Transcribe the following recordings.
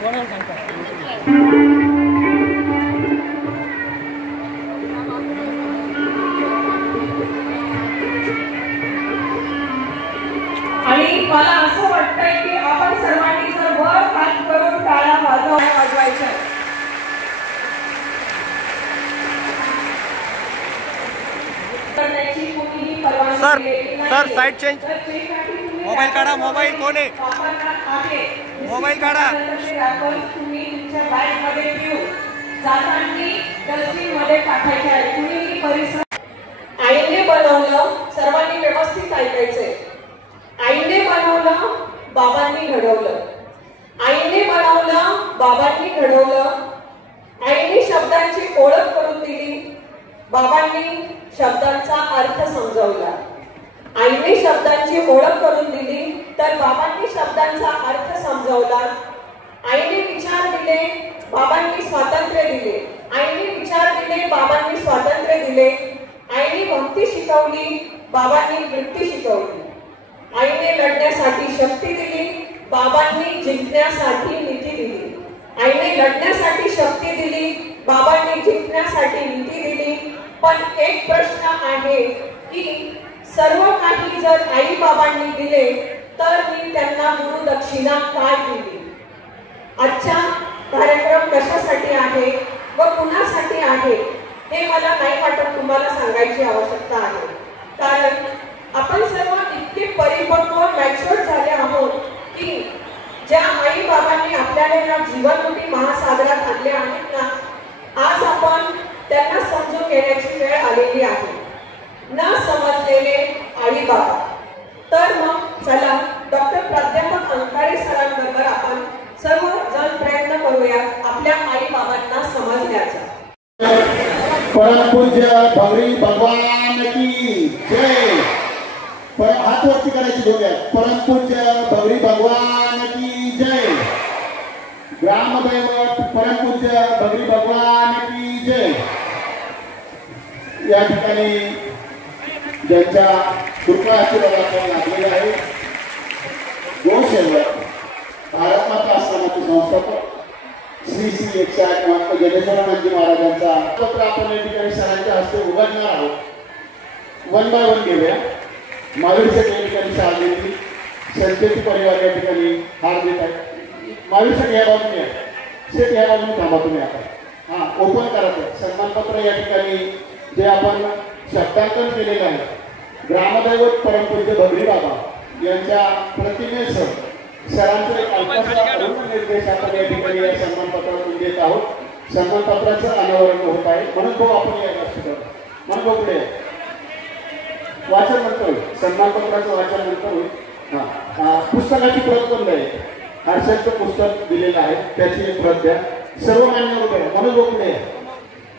आणि मला असं वाटतंय की आपण सर्वांनी जर वर हात करून टाळ्या वाजवायच्या. Sir side change. मोबाईल काढा. मोबाईल कोण आहे? मोबाईल काढा. तुम्ही तुमच्या बॅग मध्ये घेऊन जाताना डस्टबिन मध्ये टाकायचे आहे. तुम्ही परिसर आईने बनवलं. सर्वांनी व्यवस्थित ऐकायचंय. आईने बनवलं, बाबांनी घडवलं. आईने बनवलं, बाबांनी घडवलं. आईने शब्दांची ओळख करून दिली, बाबांनी शब्दांचा अर्थ समजावला. आईने शब्दांची ओळख करून दिली तर बाबांनी शब्दांचा अर्थ समजावला. आईने विचार दिले, बाबांनी स्वातंत्र्य दिले. आईने विचार दिले, बाबांनी स्वातंत्र्य दिले. आईने भक्ती शिकवली, बाबांनी वृत्ती शिकवली. आईने लढण्यासाठी शक्ती दिली, बाबांनी जिंकण्यासाठी नीती दिली. आईने लढण्यासाठी शक्ती दिली, बाबांनी जिंकण्यासाठी नीती दिली. पण एक प्रश्न आहे की सर्व काही जर आई बाबांनी दिले तर मी त्यांना गुरुदक्षिणा काय दिली? आजचा कार्यक्रम कशासाठी आहे व कुणासाठी आहे हे मला नाही वाटत तुम्हाला सांगायची आवश्यकता आहे. कारण आपण सर्व इतके परिपक्व मॅच्युअर झाले आहोत की ज्या आई बाबांनी आपल्याला जीवनरूपी महासागरात आणले आहेत ना, आज आपण त्यांना समजून घेण्याची वेळ आलेली आहे. न समजलेले आई बाबा. तर मग चला डॉक्टर प्राध्यापक अंकारे सरांबरोबर आपण सर्व जण प्रयत्न करूया आपल्या आई बाबांना समजण्याचा. परमपूज्य भगरी भगवान की जय. हात वरती करायची दोघे. परमपूज्य भगरी भगवान की जय. ग्रामदैवत परमपूज्य भगरी भगवान की जय. या ठिकाणी ज्यांच्या कृपा आशीर्वादाला लागलेले आहे गोसेवक भारत माता आश्रमाचे संस्थापक श्री श्री 108 गणेशानंदजी महाराजांचा पत्र आपण या ठिकाणी सरांच्या हस्ते उघडणार आहोत. वन बाय वन घेऊया. महावीरसाठी या ठिकाणी शाल देतील. संकेती परिवार या ठिकाणी हार देत आहे. महावीरसाठी ह्या बाजूने आहे. शेत ह्या बाजूने थांबा तुम्ही आता. हां ओपन करायचं सन्मानपत्र या ठिकाणी जे आपण शब्दांकन केलेलं आहे ग्रामदैवत परमपूज्य भगरी बाबा यांच्या प्रतिमेसह सरांचं एक अल्पसा निर्देश आपण या ठिकाणी या सन्मानपत्रातून देत आहोत. सन्मानपत्राचं अनावरण होत आहे. म्हणून भाऊ आपण या गोष्टी करतो. म्हणून भाऊ पुढे वाचन नंतर होईल. सन्मानपत्राचं वाचन नंतर होईल. हां पुस्तकाची प्रत पण आहे. हर्षदचं पुस्तक दिलेलं आहे त्याची एक प्रत द्या. सर्व मान्यवर उभे म्हणून भाऊ पुढे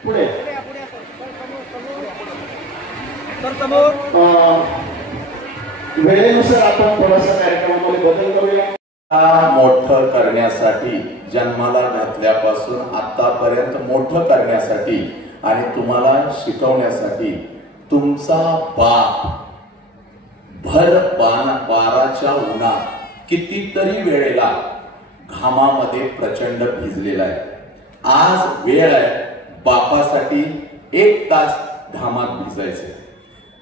पुढे वेळेनुसार आपण थोडासा कार्यक्रमामध्ये बदल करूया. मोठं करण्यासाठी जन्माला घातल्यापासून आतापर्यंत मोठं करण्यासाठी आणि तुम्हाला शिकवण्यासाठी तुमचा बाप भर बाराच्या उन्हात कितीतरी वेळेला घामामध्ये प्रचंड भिजलेला आहे. आज वेळ आहे बापासाठी 1 तास घामात भिजायचे.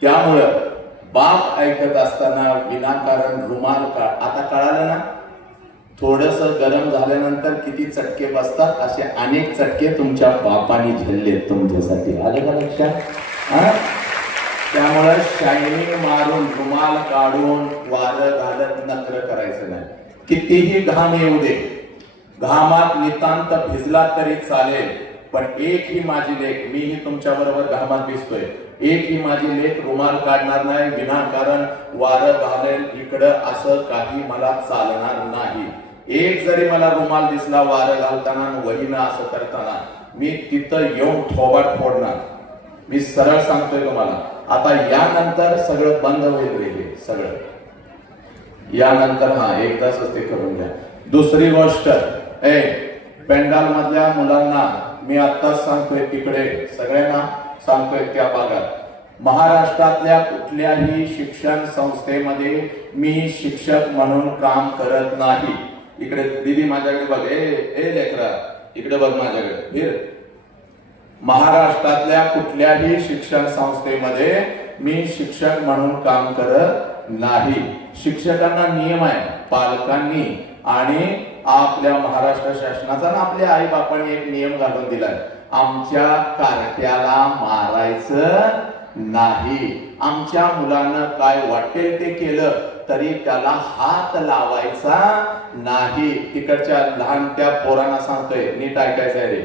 त्यामुळं बाप ऐकत असताना विनाकारण रुमाल आता कळालं ना, थोडस गरम झाल्यानंतर किती चटके बसतात असे अनेक चटके तुमच्या बापाने झेललेत तुमच्यासाठी. आले का लक्षात? त्यामुळं शायनिंग मारून रुमाल काढून वारं घालत नकर करायचं नाही. कितीही घाम येऊ दे, घामात नितांत भिजला तरी चालेल, पण एक ही माझी लेक, मीही तुमच्या बरोबर घामात भिजतोय, एक ही माझी लेक रुमाल काढणार नाही, विनाकारण वारं घालेल इकडं असं काही मला चालणार नाही. एक जरी मला रुमाल दिसला वारं घालताना वहीनं असं करताना मी तिथं येऊन थोबाड फोडणार. मी सरळ सांगतोय तुम्हाला. आता यानंतर सगळं बंद होईल रे सगळं. यानंतर एकदाच ते करून घ्या. दुसरी गोष्ट, पेंडाल मधल्या मुलांना मी आत्ताच सांगतोय, तिकडे सगळ्यांना सांगतोय त्या भागात, महाराष्ट्रातल्या कुठल्याही शिक्षण संस्थेमध्ये मी शिक्षक म्हणून काम करत नाही. इकडे दीदी माझ्याकडे बघ, ए लेकरा इकडे बघ माझ्याकडे फिर. महाराष्ट्रातल्या कुठल्याही शिक्षण संस्थेमध्ये मी शिक्षक म्हणून काम करत नाही. शिक्षकांना नियम आहे, पालकांनी आणि आपल्या महाराष्ट्र शासनाचा ना आपल्या आई बापांनी एक नियम घालून दिलाय, आमच्या कार्ट्याला मारायचं नाही. आमच्या मुलांना काय वाटेल ते केलं तरी त्याला हात लावायचा नाही. तिकडच्या लहान त्या पोरांना सांगतोय, नीट ऐकायचंय रे.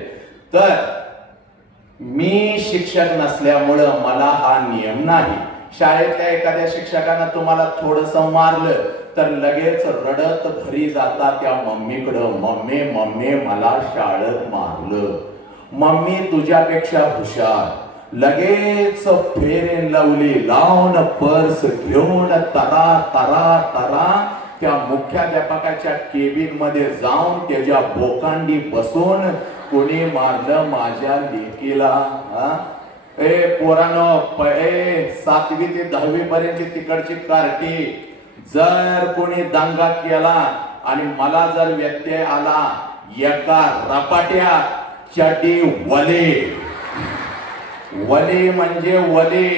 तर मी शिक्षक नसल्यामुळं मला हा नियम नाही. शाळेतल्या एखाद्या शिक्षकांना तुम्हाला थोडस मारलं तर लगेच रडत घरी जाता त्या मम्मीकडं, मम्मी मम्मी मला शाळेत मारलं, मम्मी तुझ्यापेक्षा हुशार. लगेच फेरे लावली लावून पर्स घेऊन तरा तरा तरा त्या मुख्याध्यापकाच्या केबिन मध्ये जाऊन त्याच्या बोकांडी बसून, कोणी मारलं माझ्या लेकीला. ए पोरानो, 7वी ते 10वी पर्यंतची तिकडची कार्टी, जर कोणी दंगा केला आणि मला जर व्यत्यय आला, एका रपाट्या चटी वले. वली म्हणजे वली,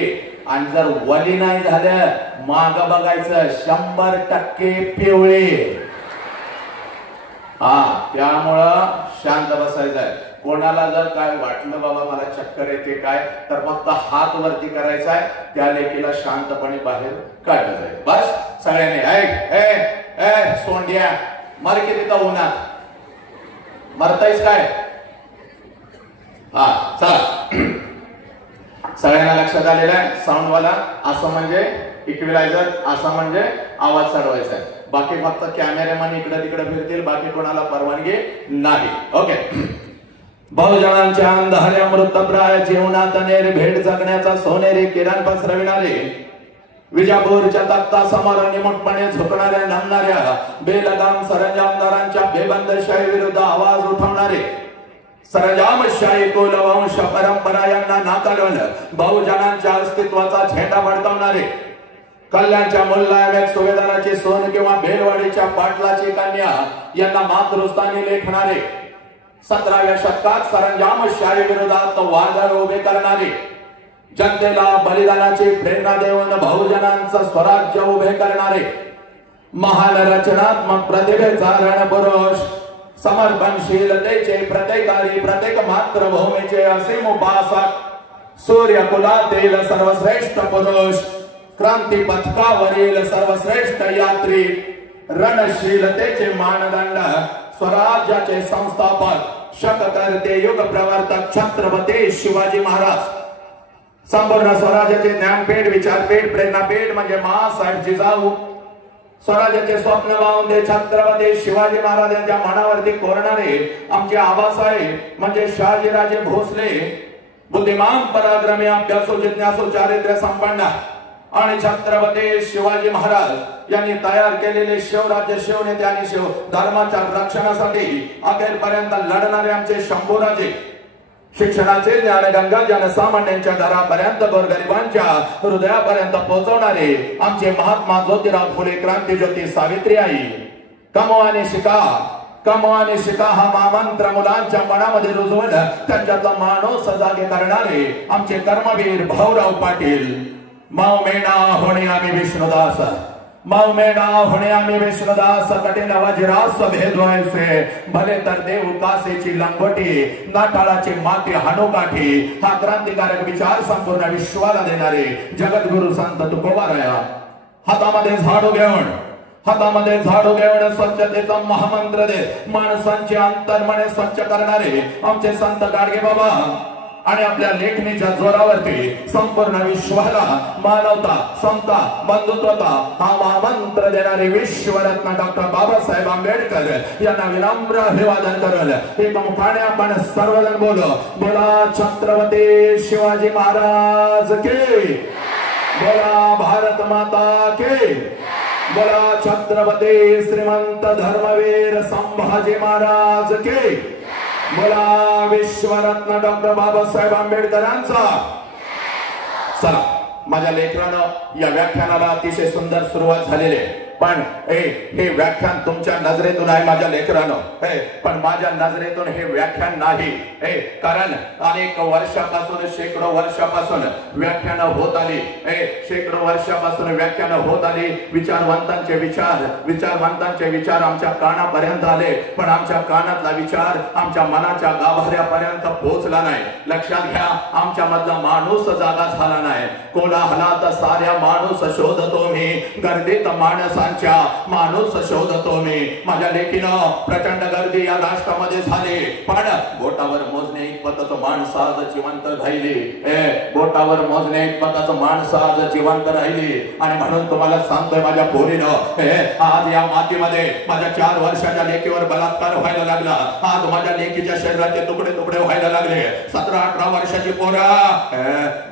आणि जर वली नाही झालं माग बघायचं 100% पिवळे. त्यामुळं शांत बसायचंय. कोणाला जर काय वाटलं बाबा मला चक्कर येते काय, तर फक्त हात वरती करायचा आहे, त्या लेकीला शांतपणे बाहेर काढलं जाईल. बस सगळ्यांनी ऐक, सोंड्या मर किती का उन्हात मरतायच काय. चला सगळ्यांना लक्षात आलेलं आहे. साऊंडवाला असं म्हणजे इक्विलायझर, असं म्हणजे आवाज चढवायचा आहे. बाकी फक्त कॅमेरामॅन इकडे तिकडे फिरतील, बाकी कोणाला परवानगी नाही. ओके. बहुजनांच्या अंधाऱ्या मृतप्राय जीवनात भेट जगण्याचा सोनेरी किरण पसरविणारे, विजापूरच्या तख्ता समोर निमुटपणे झुकणाऱ्या नमणाऱ्या बेलगाम सरंजामदारांच्या बेबंदशाही विरुद्ध आवाज उठवणारे, सरंजामशाही कुलवंश परंपरा यांना नाकारून बहुजनांच्या अस्तित्वाचा झेंडा फडकावणारे, कल्याणच्या मुल्ला सुभेदाराची सोन किंवा बेलवाडीच्या पाटलाची कन्या यांना मातृस्थानी लेखणारे, 17व्या शतकात सरंजामशाही विरोधात वादळ उभे करणारे, जनतेला बलिदानाची प्रेरणा देऊन बहुजनांचं स्वराज्य उभे करणारे, महान रचनात्मक प्रतिभेचा रणपुरुष, समर्पणशीलतेचे प्रत्येकारी, प्रत्येक मातृभूमीचे असीम उपासक, सूर्यकुलातील सर्वश्रेष्ठ पुरुष, क्रांती पथकावरील सर्वश्रेष्ठ यात्री, रणशीलतेचे मानदंड, स्वराज्याचे संस्थापक, शककर्ते, युग प्रवर्तक छत्रपती शिवाजी महाराज, संपूर्ण स्वराज्याचे ज्ञानपीठ, विचारपीठ, प्रेरणापीठ म्हणजे माँसाहेब जिजाऊ, स्वराज्याचे स्वप्न लावून दे छत्रपती शिवाजी महाराजांच्या मनावरती कोरणारे आमचे आबासाहेब म्हणजे शहाजीराजे भोसले, बुद्धिमान पराक्रमी अभ्यासू जिज्ञासू चारित्र्य संपन्न आणि छत्रपती शिवाजी महाराज यांनी तयार केलेले शिवराज्य, शिवनेते आणि शिव धर्माच्या रक्षणासाठी अखेरपर्यंत लढणारे आमचे शंभूराजे, शिक्षणाचे ज्ञानगंगा जनसामान्यांच्या दारापर्यंत गोरगरिबांच्या हृदयापर्यंत पोहोचवणारे आमचे महात्मा ज्योतिराव फुले, क्रांतीज्योती सावित्रीबाई, कमवाने शिका, कमवाने शिका हा महामंत्र मुलांच्या मनामध्ये रुजवून त्यांच्यातला माणूस जागे करणारे आमचे कर्मवीर भाऊराव पाटील, माऊमेणा होणे आम्ही विष्णुदास, माऊमेणा होणे आम्ही विष्णुदास, कठीण वज्रास भेदवायचे भले तर देव कासेची लंगोटी, नाटाळाची माती हाणोकाठी, हा क्रांतिकारक विचार संपूर्ण विश्वाला देणारे जगद्गुरु संत तुकोबाराया, हातामध्ये झाडू घेऊन, हातामध्ये झाडू घेऊन स्वच्छतेचा महामंत्र दे माणसांचे अंतर्मने स्वच्छ करणारे आमचे संत गाडगे बाबा आणि आपल्या लेखणीच्या जोरावरती संपूर्ण विश्वाला मानवता, समता, बंधुत्वता हा महामंत्र देणारे विश्वरत्न डॉक्टर बाबासाहेब आंबेडकर यांना विनम्र अभिवादन करून एकमुखाने आपण सर्वजण बोलो, बोला छत्रपती शिवाजी महाराज की, बोला भारत माता की, बोला छत्रपती श्रीमंत धर्मवीर संभाजी महाराज की, बोला विश्वरत्न डॉक्टर बाबासाहेब आंबेडकरांचा. चला माझ्या लेकरानं या व्याख्यानाला अतिशय सुंदर सुरुवात झालेली आहे. पण हे व्याख्यान तुमच्या नजरेतून आहे माझ्या लेकरानं, पण माझ्या नजरेतून हे व्याख्यान नाही. कारण अनेक वर्षापासून, शेकडो वर्षापासून व्याख्यानं होत आली, शेकडो वर्षापासून व्याख्यानं होत आली. विचारवंतांचे विचार आमच्या कानापर्यंत आले, पण आमच्या कानातला विचार आमच्या मनाच्या गाभाऱ्यापर्यंत पोहोचला नाही. लक्षात घ्या, आमच्या मधला माणूस जागा झाला नाही. कोलाहलात साऱ्या माणूस शोधतो मी, गर्दीत माणसांच्या माणूस शोधतो मी. माझ्या लेकीनं प्रचंड गर्दी या राष्ट्रामध्ये झाली, पण बोटावर मोजणे इतपतच माणसं आज जिवंत राहिली. बोटावर मोजणे इतपतच माणसं आज जिवंत राहिली. आणि म्हणून तुम्हाला सांगतोय माझ्या पोरीनं, आज या मातीमध्ये माझ्या 4 वर्षाच्या लेकीवर बलात्कार व्हायला लागला. आज माझ्या लेकीच्या शरीराचे तुकडे तुकडे व्हायला लागले. 17-18 वर्षाची पोरा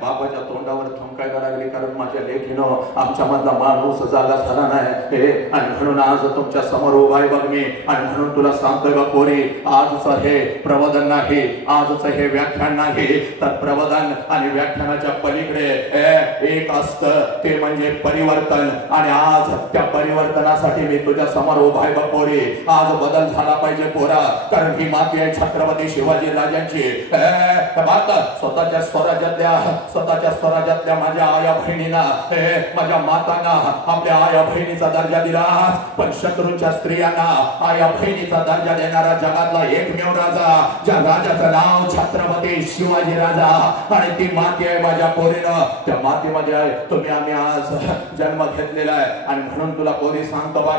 बाबाच्या तोंडावर थमकायला लागली, कारण माझ्या लेकीनं आमच्या मधला माणूस जागा झाला नाही. आणि म्हणून आज तुमच्या समोर उभा आहे बघ मी. आणि म्हणून तुला सांगतोय बघ पोरी, आजचं हे प्रवचन नाही, आजचं हे व्याख्यान नाही, तर प्रवचन आणि व्याख्यानाच्या पलीकडे एक असतं, ते म्हणजे परिवर्तन. आणि आज त्या परिवर्तनासाठी मी तुझ्या समोर उभा आहे बघ पोरी. आज बदल झाला पाहिजे पोरा, कारण ही माती आहे छत्रपती शिवाजी राजांची. स्वतःच्या स्वराज्यातल्या माझ्या आया बहिणींना, माझ्या मातांना आपल्या आया बहिणीचा दर्जा दिला, पण शत्रूंच्या स्त्रियांना आया बहिणीचा दर्जा देणारा जगातला एकमेव राजा, ज्या राजाचं नाव छत्रपती शिवाजी राजा. आणि ती माती आहे माझ्या पोरीनं, त्या मातीमध्ये तुम्ही आम्ही आज जन्म घेतलेला आहे. आणि म्हणून तुला पोरी सांगतो बघ,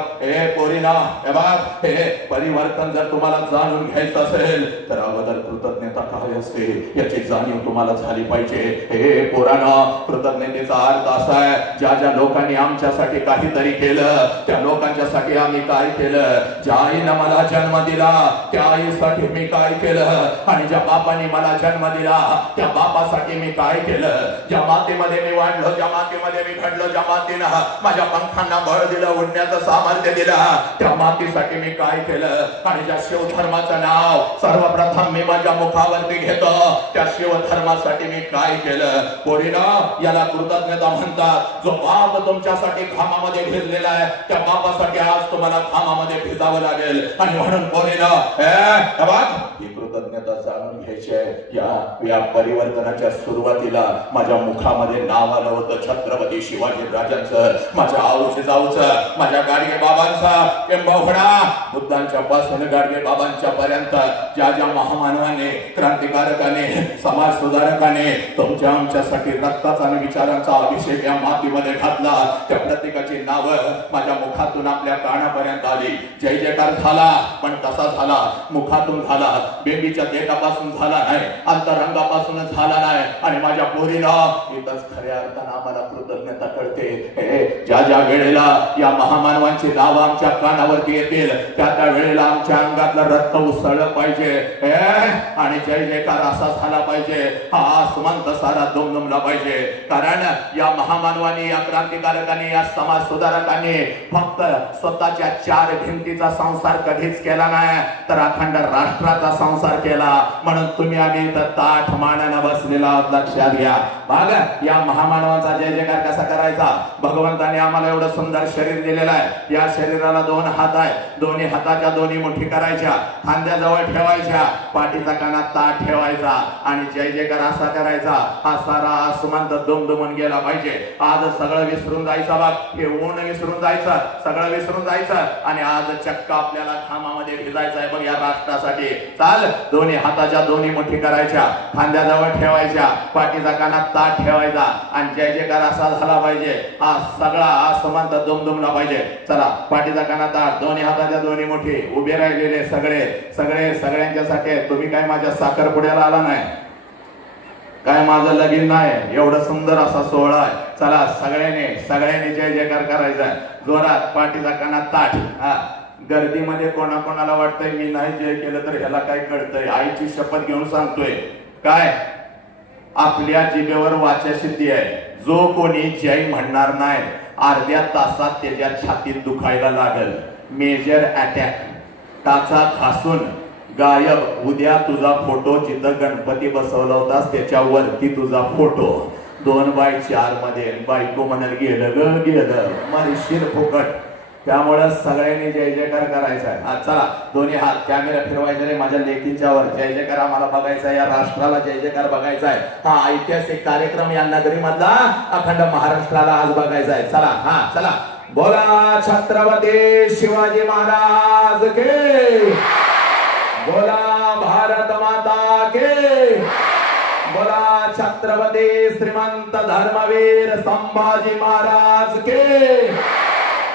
पोरीना बघ, परिवर्तन जर तुम्हाला जाणून घ्यायचं असेल तर अगोदर कृतज्ञता काय असते याची जाणीव तुम्हाला झाली पाहिजे. पोरांनो, कृतज्ञतेचा अर्थ असा आहे, ज्या ज्या लोकांनी आमच्यासाठी काहीतरी केलं त्या लोकांच्यासाठी आम्ही काय केलं. ज्या आईनं मला जन्म दिला त्या आईसाठी मी काय केलं, आणि ज्या बापाने मला जन्म दिला त्या बापासाठी मी काय केलं. ज्या मातीमध्ये मी वाढलो, ज्या मातीमध्ये मी घडलो, ज्या मातीनं माझ्या पंखांना बळ दिलं, उडण्याचं सामर्थ्य दिलं, त्या मातीसाठी मी काय केलं. आणि ज्या शिवधर्माचं नाव सर्वप्रथम मी माझ्या मुखावरती घेतो त्या शिवधर्मासाठी मी काय केलं. पोरीनं, याला कृतज्ञता म्हणतात. जो बाप तुमच्यासाठी घामामध्ये भिजलेला आहे त्या बापासाठी आज तुम्हाला घामामध्ये भिजावं लागेल. आणि म्हणून पोरीनं ही कृतज्ञता जाणून घ्यायची आहे. या परिवर्तनाच्या सुरुवातीला माझ्या मुखामध्ये नाव आलं होतं छत्रपती शिवाजी राजांचं, माझ्या आऊचे जाऊचं, माझ्या गाडगे बाबांचा, किंबहुना बुद्धांच्या पासून गाडगे बाबांच्या पर्यंत ज्या ज्या महामानवाने, क्रांतिकारकाने, समाज सुधारकाने तुमच्या आमच्यासाठी रक्ताचा आणि विचारांचा अभिषेक या मातीमध्ये घातला, त्या प्रत्येकाची नावं माझ्या मुखातून आपल्या कानापर्यंत आली. जय जयकार झाला, पण कसा झाला? मुखातून झाला, बेबीच्या देठापासून झाला नाही, अंतरंगापासून झाला नाही. आणि माझ्या पोरीनं इथंच खऱ्या अर्थानं आम्हाला कृतज्ञता कळते. ज्या ज्या वेळेला या महामानवांची नावं आमच्या कानावरती येतील त्या त्या वेळेला आमच्या अंगातलं रक्त उसळलं पाहिजे, आणि जय जयकार असा झाला पाहिजे, हा आसमंत सारा दुमदुमला पाहिजे. कारण या महामानवांनी, या क्रांतिकारकांनी, या समाज सुधारकांनी फक्त स्वतःच्या 4 भिंतीचा संसार कधीच केला नाही, तर अखंड राष्ट्राचा संसार केला. म्हणून तुम्ही आम्ही इथं ताठ मानानं बसलेला आहोत, लक्षात घ्या. बघ, या महामानवांचा जय जयकार कसा करायचा. भगवंताने आम्हाला एवढं सुंदर शरीर दिलेलं आहे. या शरीराला 2 हात आहे, दोन्ही हाताच्या दोन्ही मुठी करायच्या, खांद्याजवळ ठेवायच्या, पाठीचा कानात ताट ठेवायचा, आणि जय जयकार असा करायचा. हा सारा आसमंत दुमदुमून गेला पाहिजे. आज सगळं विसरून जायचं बघ, हे ऊन विसरून जायचं, सगळं विसरून जायचं, आणि आज चक्क आपल्याला घामामध्ये भिजायचं आहे बघ या राष्ट्रासाठी. चाल, दोन्ही हाताच्या दोन्ही मुठी करायच्या, खांद्याजवळ ठेवायच्या, पाठीचा कानात ताट ठेवायचा, आणि जय जयकार असा झाला पाहिजे. हा सगळा आसमंत दुमदुमला पाहिजे. चला, पाठीचा कानात ताट, दोन्ही हाताच्या दोन्ही मुठी, उभे राहिलेले सगळ्यांच्यासाठी. तुम्ही काय माझ्या साखरपुड्याला आला नाही, काय माझं लगीन नाही, एवढं सुंदर असा सोहळा आहे. चला, सगळ्यांनी जय जयकार करायचा जोरात, पाठीचा कानात ताट. गर्दीमध्ये कोणाकोणाला वाटतंय मी नाही जय केलं तर ह्याला काय कळतंय. आईची शपथ घेऊन सांगतोय, काय आपल्या जिभेवर वाचासिद्धी आहे. जो कोणी जय म्हणणार नाही अर्ध्या तासात त्याच्या छातीत दुखायला लागल. मेजर अटॅक, टाचा घासून गायब. उद्या तुझा फोटो जिथं गणपती बसवला होतास त्याच्यावरती तुझा फोटो 2x4 मध्ये. बायको म्हणाल गेलं ग गेलं, मरशील फुकट. त्यामुळे सगळ्यांनी जय जयकार करायचा आहे. चला दोन्ही हात कॅमेरा फिरवायचे रे माझ्या लेकींच्यावर. जय जयकार आम्हाला बघायचा आहे, या राष्ट्राला जय जयकार बघायचा आहे. हा ऐतिहासिक कार्यक्रम या नगरीमधला अखंड महाराष्ट्राला आज बघायचा आहे. चला हा चला बोला छत्रपती शिवाजी महाराज के, बोला भारत माता के, बोला छत्रपती श्रीमंत धर्मवीर संभाजी महाराज के,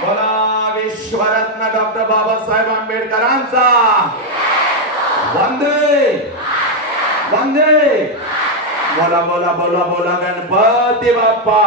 बोला विश्वरत्न डॉक्टर बाबासाहेब आंबेडकरांचा वंदे वंदे. बोला बोला बोला बोला गणपती बाप्पा.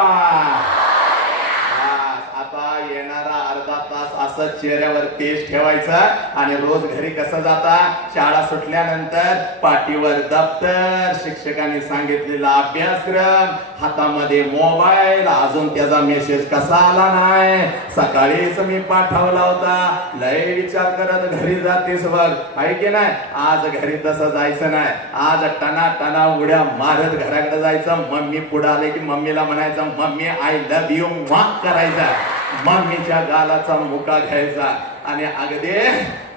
आता येणारा अर्धा तास असं चेहऱ्यावर तेज ठेवायचा आणि रोज घरी कसं जाता, शाळा सुटल्यानंतर पाठीवर दप्तर, शिक्षकांनी सांगितलेला अभ्यासक्रम, हातामध्ये मोबाईल, अजून त्याचा मेसेज कसा आला नाही, सकाळीच मी पाठवला होता, लय विचार करत घरी जातेस बघ, आहे की नाही. आज घरी तसं जायचं नाही. आज टना टना उड्या मारत घराकडे जायचं. मम्मी पुढे आले की मम्मीला म्हणायचं मम्मी आय लव्ह यू माफ करायचा. मम्मीच्या गालाचा मुका घ्यायचा आणि अगदी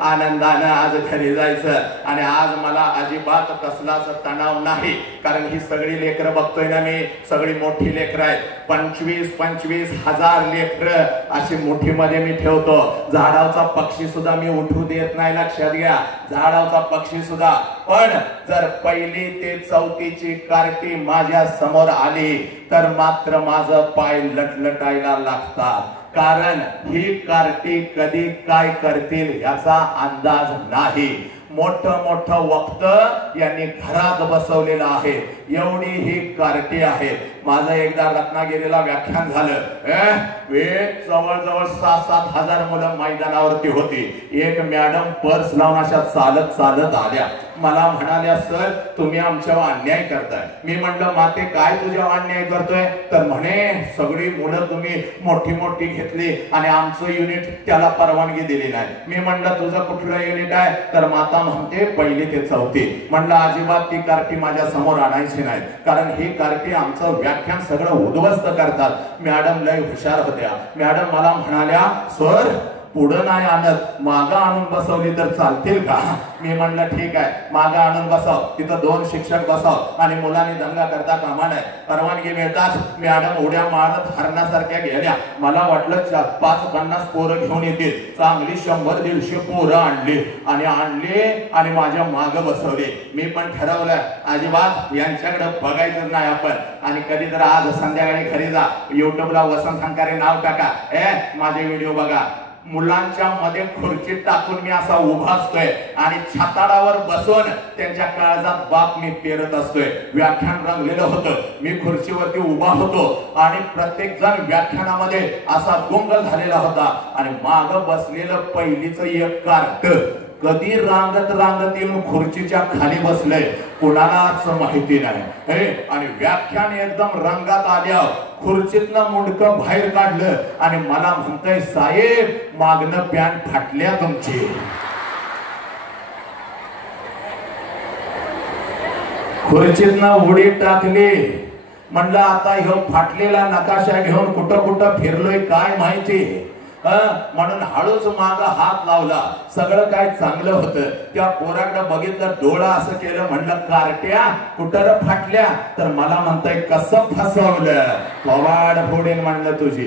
आनंदानं आज घरी जायचं. आणि आज मला अजिबात कसलाच तणाव नाही, कारण ही सगळी लेकरं बघतोय ना मी, सगळी मोठी लेकरं आहेत. 25,000 लेकरं अशी मुठीमध्ये मी ठेवतो. झाडावचा पक्षी सुद्धा मी उठू देत नाही, लक्षात घ्या, झाडावचा पक्षी सुद्धा. पण जर 1ली ते 4थीची कार्टी माझ्या समोर आली तर मात्र माझं पाय लटलटायला लागतात, कारण ही कार्टी कधी काय करतील याचा अंदाज नाही. मोठं मोठं वक्त यांनी घरात बसवलेलं आहे, एवढी ही कार्टी आहे. माझं एकदा रत्नागिरीला व्याख्यान झालं. जवळजवळ 6-7 हजार मुलं मैदानावरती होती. एक मॅडम पर्स लावून अशा चालत चालत आल्या. मला म्हणाल्या सर तुम्ही आमच्यावर अन्याय करताय. मी म्हणलं माते काय तुझ्यावर अन्याय करतोय, तर म्हणे सगळी मुलं तुम्ही मोठी मोठी घेतली आणि आमचं युनिट त्याला परवानगी दिली नाही. मी म्हणलं तुझं कुठलं युनिट आहे, तर माता म्हणते 1ली ते 4थी. म्हणलं अजिबात ती कार्टी माझ्या समोर आणायची नाही, कारण ही कार्टी आमचं व्याख्यान सगळं उद्ध्वस्त करतात. मॅडम लय हुशार होत्या. मॅडम मला म्हणाल्या सर पुढं नाही आणत, मागं आणून बसवली तर चालतील का. मी म्हणलं ठीक आहे, मागं आणून बसव, तिथं 2 शिक्षक बसव आणि मुलांनी दंगा करता कामा नये. परवानगी मिळताच मॅडम उड्या मारत हरणासारख्या गेल्या. मला वाटलं 5-50 पोरं घेऊन येतील, चांगली 100-150 पोरं आणली आणि माझ्या मागं बसवले. मी पण ठरवलं अजिबात यांच्याकडे बघायचं नाही आपण. आणि कधी तर आज संध्याकाळी घरी जा, युट्यूबला वसंत हंकारे नाव टाका, माझे व्हिडिओ बघा. मुलांच्या मध्ये खुर्ची टाकून मी असा उभा असतोय आणि छाताडावर बसून त्यांच्या काळजात बाप मी पेरत असतोय. व्याख्यान रंगलेलं होतं, मी खुर्चीवरती उभा होतो आणि प्रत्येक जण व्याख्यानामध्ये असा गुंग झालेला होता. आणि माग बसलेलं 1लीचं एक कार्ट कधी रांगत येऊन खुर्चीच्या खाली बसलंय कुणालाच माहिती नाही. आणि व्याख्यान एकदम रंगात आल्या खुर्चीतनं मुंडकं बाहेर काढलं आणि मला म्हणतोय साहेब मागणं पॅन्ट फाटल्या तुमची. खुर्चीतनं उडी टाकली. म्हणलं आता ह्यो फाटलेला नकाशा घेऊन कुठं कुठं फिरलोय काय माहिती. म्हणून हळूच माग हात लावला. सगळं काय चांगलं होतं. त्या पोराकडे बघितलं, डोळा असं केलं, म्हणलं कार्ट्या कुठं फाटल्या, तर मला म्हणताय कसं फसवलं, पवाड फोडेन म्हणलं तुझी.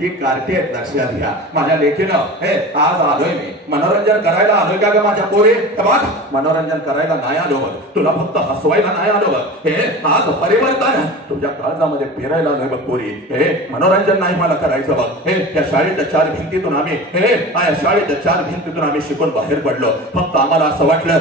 ही कार्टी आहेत लक्षात घ्या. माझ्या लेकीनं आज आलोय मी मनोरंजन करायला आलोय का ग माझ्या पोरी. मनोरंजन करायला नाही आलो बघ, तुला फक्त हसवायला नाही आलो बघ. आज परिवर्तन तुझ्या काळजामध्ये फिरायला आलोय बघ पोरी. मनोरंजन नाही मला करायचं बघ. त्या शाळेच्या 4 भिंतीतून आम्ही शाळेच्या 4 भिंतीतून आम्ही शिकून बाहेर पडलो. फक्त आम्हाला असं वाटलं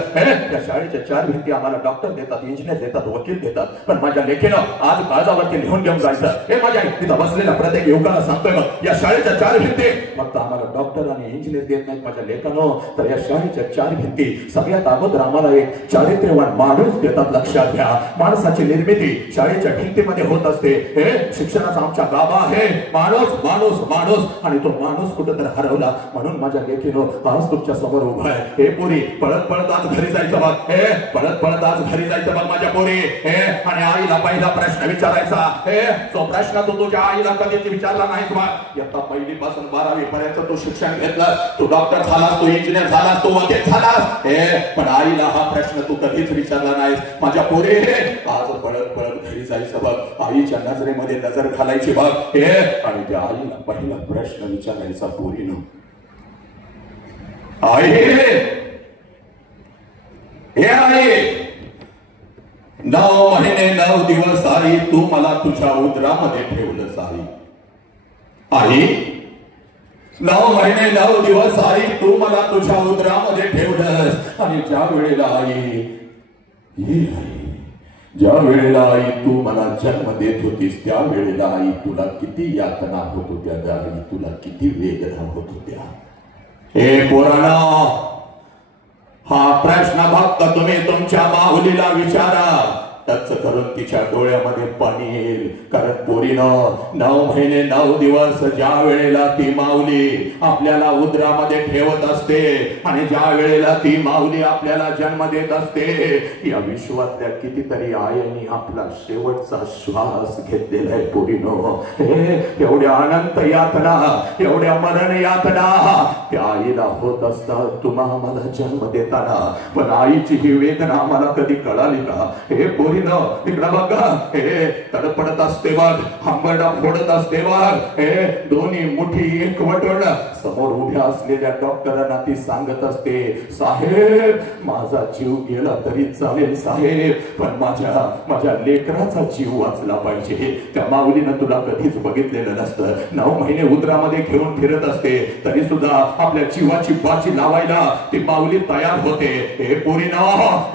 त्या शाळेच्या 4 भिंती आम्हाला डॉक्टर देतात, इंजिनियर देतात, वकील देतात. पण माझ्या लेखीनं आज काळजावरती लिहून घेऊन जायचं. हे माझ्या तिथं बसलेल्या प्रत्येक युवकाला सांगतोय मग, या शाळेच्या 4 भिंती फक्त आम्हाला डॉक्टर आणि इंजिनियर देत नाहीत माझ्या लेखानो, तर या शाळेच्या 4 भिंती सगळ्यात अगोदर आम्हाला एक चारित्र्यवान माणूस देतात. लक्षात घ्या, माणसाची निर्मिती शाळेच्या भिंतीमध्ये होत असते. शिक्षणाचा आमच्या गाभा आहे माणूस माणूस माणूस. आणि तो माणूस कुठं तर हरवला, म्हणून माझ्या लेखीनो आज तुमच्या समोर उभा आहे. हे पोरी, पळत पळत आज घरी जायचं बघ. हे पळत पळत आज घरी जायचं बघ माझ्या पोरी. हे आणि आईला पहिला प्रश्न विचारायचा. हे जो प्रश्न तू तुझ्या आईला कधीच विचारला नाहीस बघ. इयत्ता 1ली पासून 12वी पर्यंत तू शिक्षण घेतलं, तू डॉक्टर झालास, तू इंजिनियर झालास, तू वकील झालास. हे पण आईला हा प्रश्न तू कधीच विचारला नाहीस माझ्या पोरी. आज पळत पळत घरी जायचं बघ, आईच्या नजरेमध्ये नजर घालायची बघ. हे आणि त्या आईला पहिला प्रश्न विचारायचा पोरीनं, आई हे आई 9 महिने 9 दिवस आई तू मला तुझ्या उदरामध्ये ठेवलंस आई. आई 9 महिने 9 दिवस आई तू मला तुझ्या उदरामध्ये ठेवलंस. आणि ज्या वेळेला आई ज्या वेळेला आई तू मला जन्म देत होतीस, त्या वेळेला आई तुला किती यातना होत होत्या, आई तुला किती वेदना होत होत्या. हे पोरांनो, हा प्रश्न फक्त तुम्ही तुमच्या माऊलीला विचारा. टच करून तिच्या डोळ्यामध्ये पाणी येईल. कारण पोरीनं 9 महिने 9 दिवस ज्या वेळेला ती माऊली आपल्याला उदरामध्ये ठेवत असते आणि ज्या वेळेला ती माऊली आपल्याला जन्म देत असते, या विश्वातल्या कितीतरी आयांनी आपला शेवटचा श्वास घेतलेला आहे पोरीनो. एवढ्या अनंत यातना, एवढ्या मरण यातना त्या आईला होत असतात तुम्हा मला जन्म देताना. पण आईची ही वेदना आम्हाला कधी कळाली का? हे पोरी इकडं बघा, हे तडपडत असते बघ, हांबरडा फोडत असते बघ. हे दोन्ही मुठी एकवटून समोर उभ्या असलेल्या डॉक्टरांना ती सांगत असते, साहेब माझा जीव गेला तरी चालेल साहेब, पण माझ्या लेकराचा जीव वाचला पाहिजे. त्या माऊलीनं तुला कधीच बघितलेलं नसतं. 9 महिने उदरामध्ये घेऊन फिरत असते, तरी सुद्धा आपल्या जीवाची बाजी लावायला ती माऊली तयार होते. हे पोरीनं,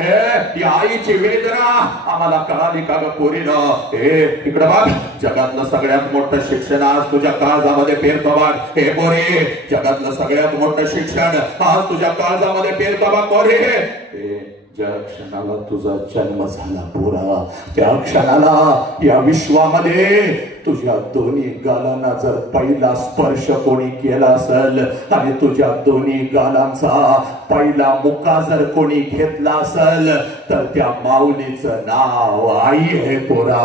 हे आईची वेदना आम्हाला कळाली का ग पोरीनं? हे इकडे बघ, जगातलं सगळ्यात मोठं शिक्षण आज तुझ्या काळजामध्ये पेरतो बघ. हे पोरी, जगातलं सगळ्यात मोठं शिक्षण आज तुझ्या काळजामध्ये पेरतो बघ पोरी. ज्या क्षणाला तुझा जन्म झाला पोरा, त्या क्षणाला या विश्वामध्ये तुझ्या दोन्ही गालांना जर पहिला स्पर्श कोणी केला असेल आणि तुझ्या दोन्ही गालांचा पहिला मुका जर कोणी घेतला असेल, तर त्या माऊलीचं नाव आई आहे पोरा.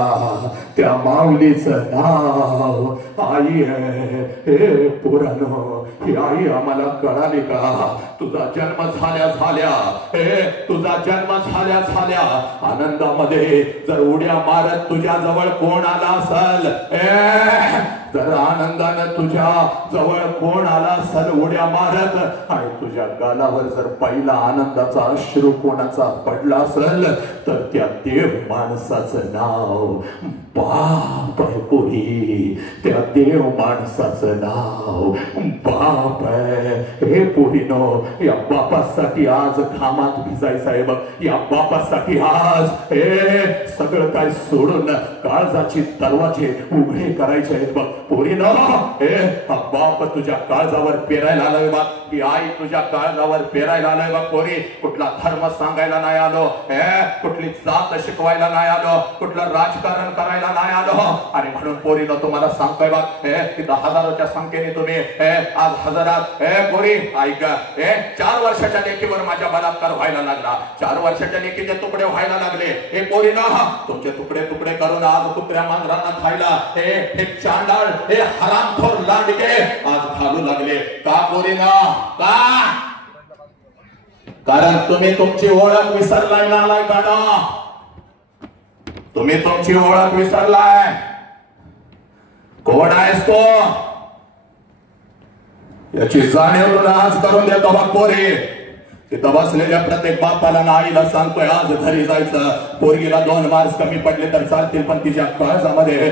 त्या माऊलीचं नाव आई आहे. हे पोरानो, ही आई आम्हाला कळाली का? तुझा जन्म झाल्या झाल्या आनंदामध्ये जर उड्या मारत तुझ्या जवळ कोण आला असेल, जर आनंदानं तुझ्या जवळ कोण आला असेल उड्या मारत, आणि तुझ्या गालावर जर पहिला आनंदाचा अश्रू कोणाचा पडला असेल, तर त्या देव माणसाचं नाव बाप आहे पोरी. त्या देव माणसाचं नाव बाप आहे. हे पोरीनो, या बापासाठी आज घामात भिजायचं आहे बघ. या बापासाठी आज हे सगळं काय सोडून काळजाची दरवाजे उघडे करायचे आहेत बघ पोरीनो. हे हा बाप तुझ्या काळजावर पेरायला आलाय बघ. ही आई तुझ्या काळजावर पेरायला आलाय बघ पोरी. कुठला धर्म सांगायला नाही आलो, कुठली जात शिकवायला नाही आलो, कुठलं राजकारण करायला नाही आलो. आणि म्हणून पोरीनं तुम्हाला सांगतोय बघ, तिथं हजारोच्या संख्येने तुम्ही आज हजारात पोरी ऐका, 4 वर्षाच्या लेकीवर माझ्या बलात्कार व्हायला लागला. 4 वर्षाच्या लेकीचे तुकडे व्हायला लागले. हे पोरीनं तुमचे तुकडे तुकडे करून आज कुत्र्या मांजरांना खायला हे चांडाळ, हे हरामखोर लांडगे आज घालू लागले का पोरीनं? का? कारण तुम्ही तुमची ओळख विसरलाय नालाय का ना? तुम्ही तुमची ओळख विसरलाय. कोण आहेस तो? याची जाणीव तुला आज करून देतो बघ पोरी. तिथं बसलेल्या प्रत्येक बापाला ना आईला सांगतोय आज घरी जायचं. पोरगीला 2 मार्क्स कमी पडले तर चालतील, पण तिच्या काळजामध्ये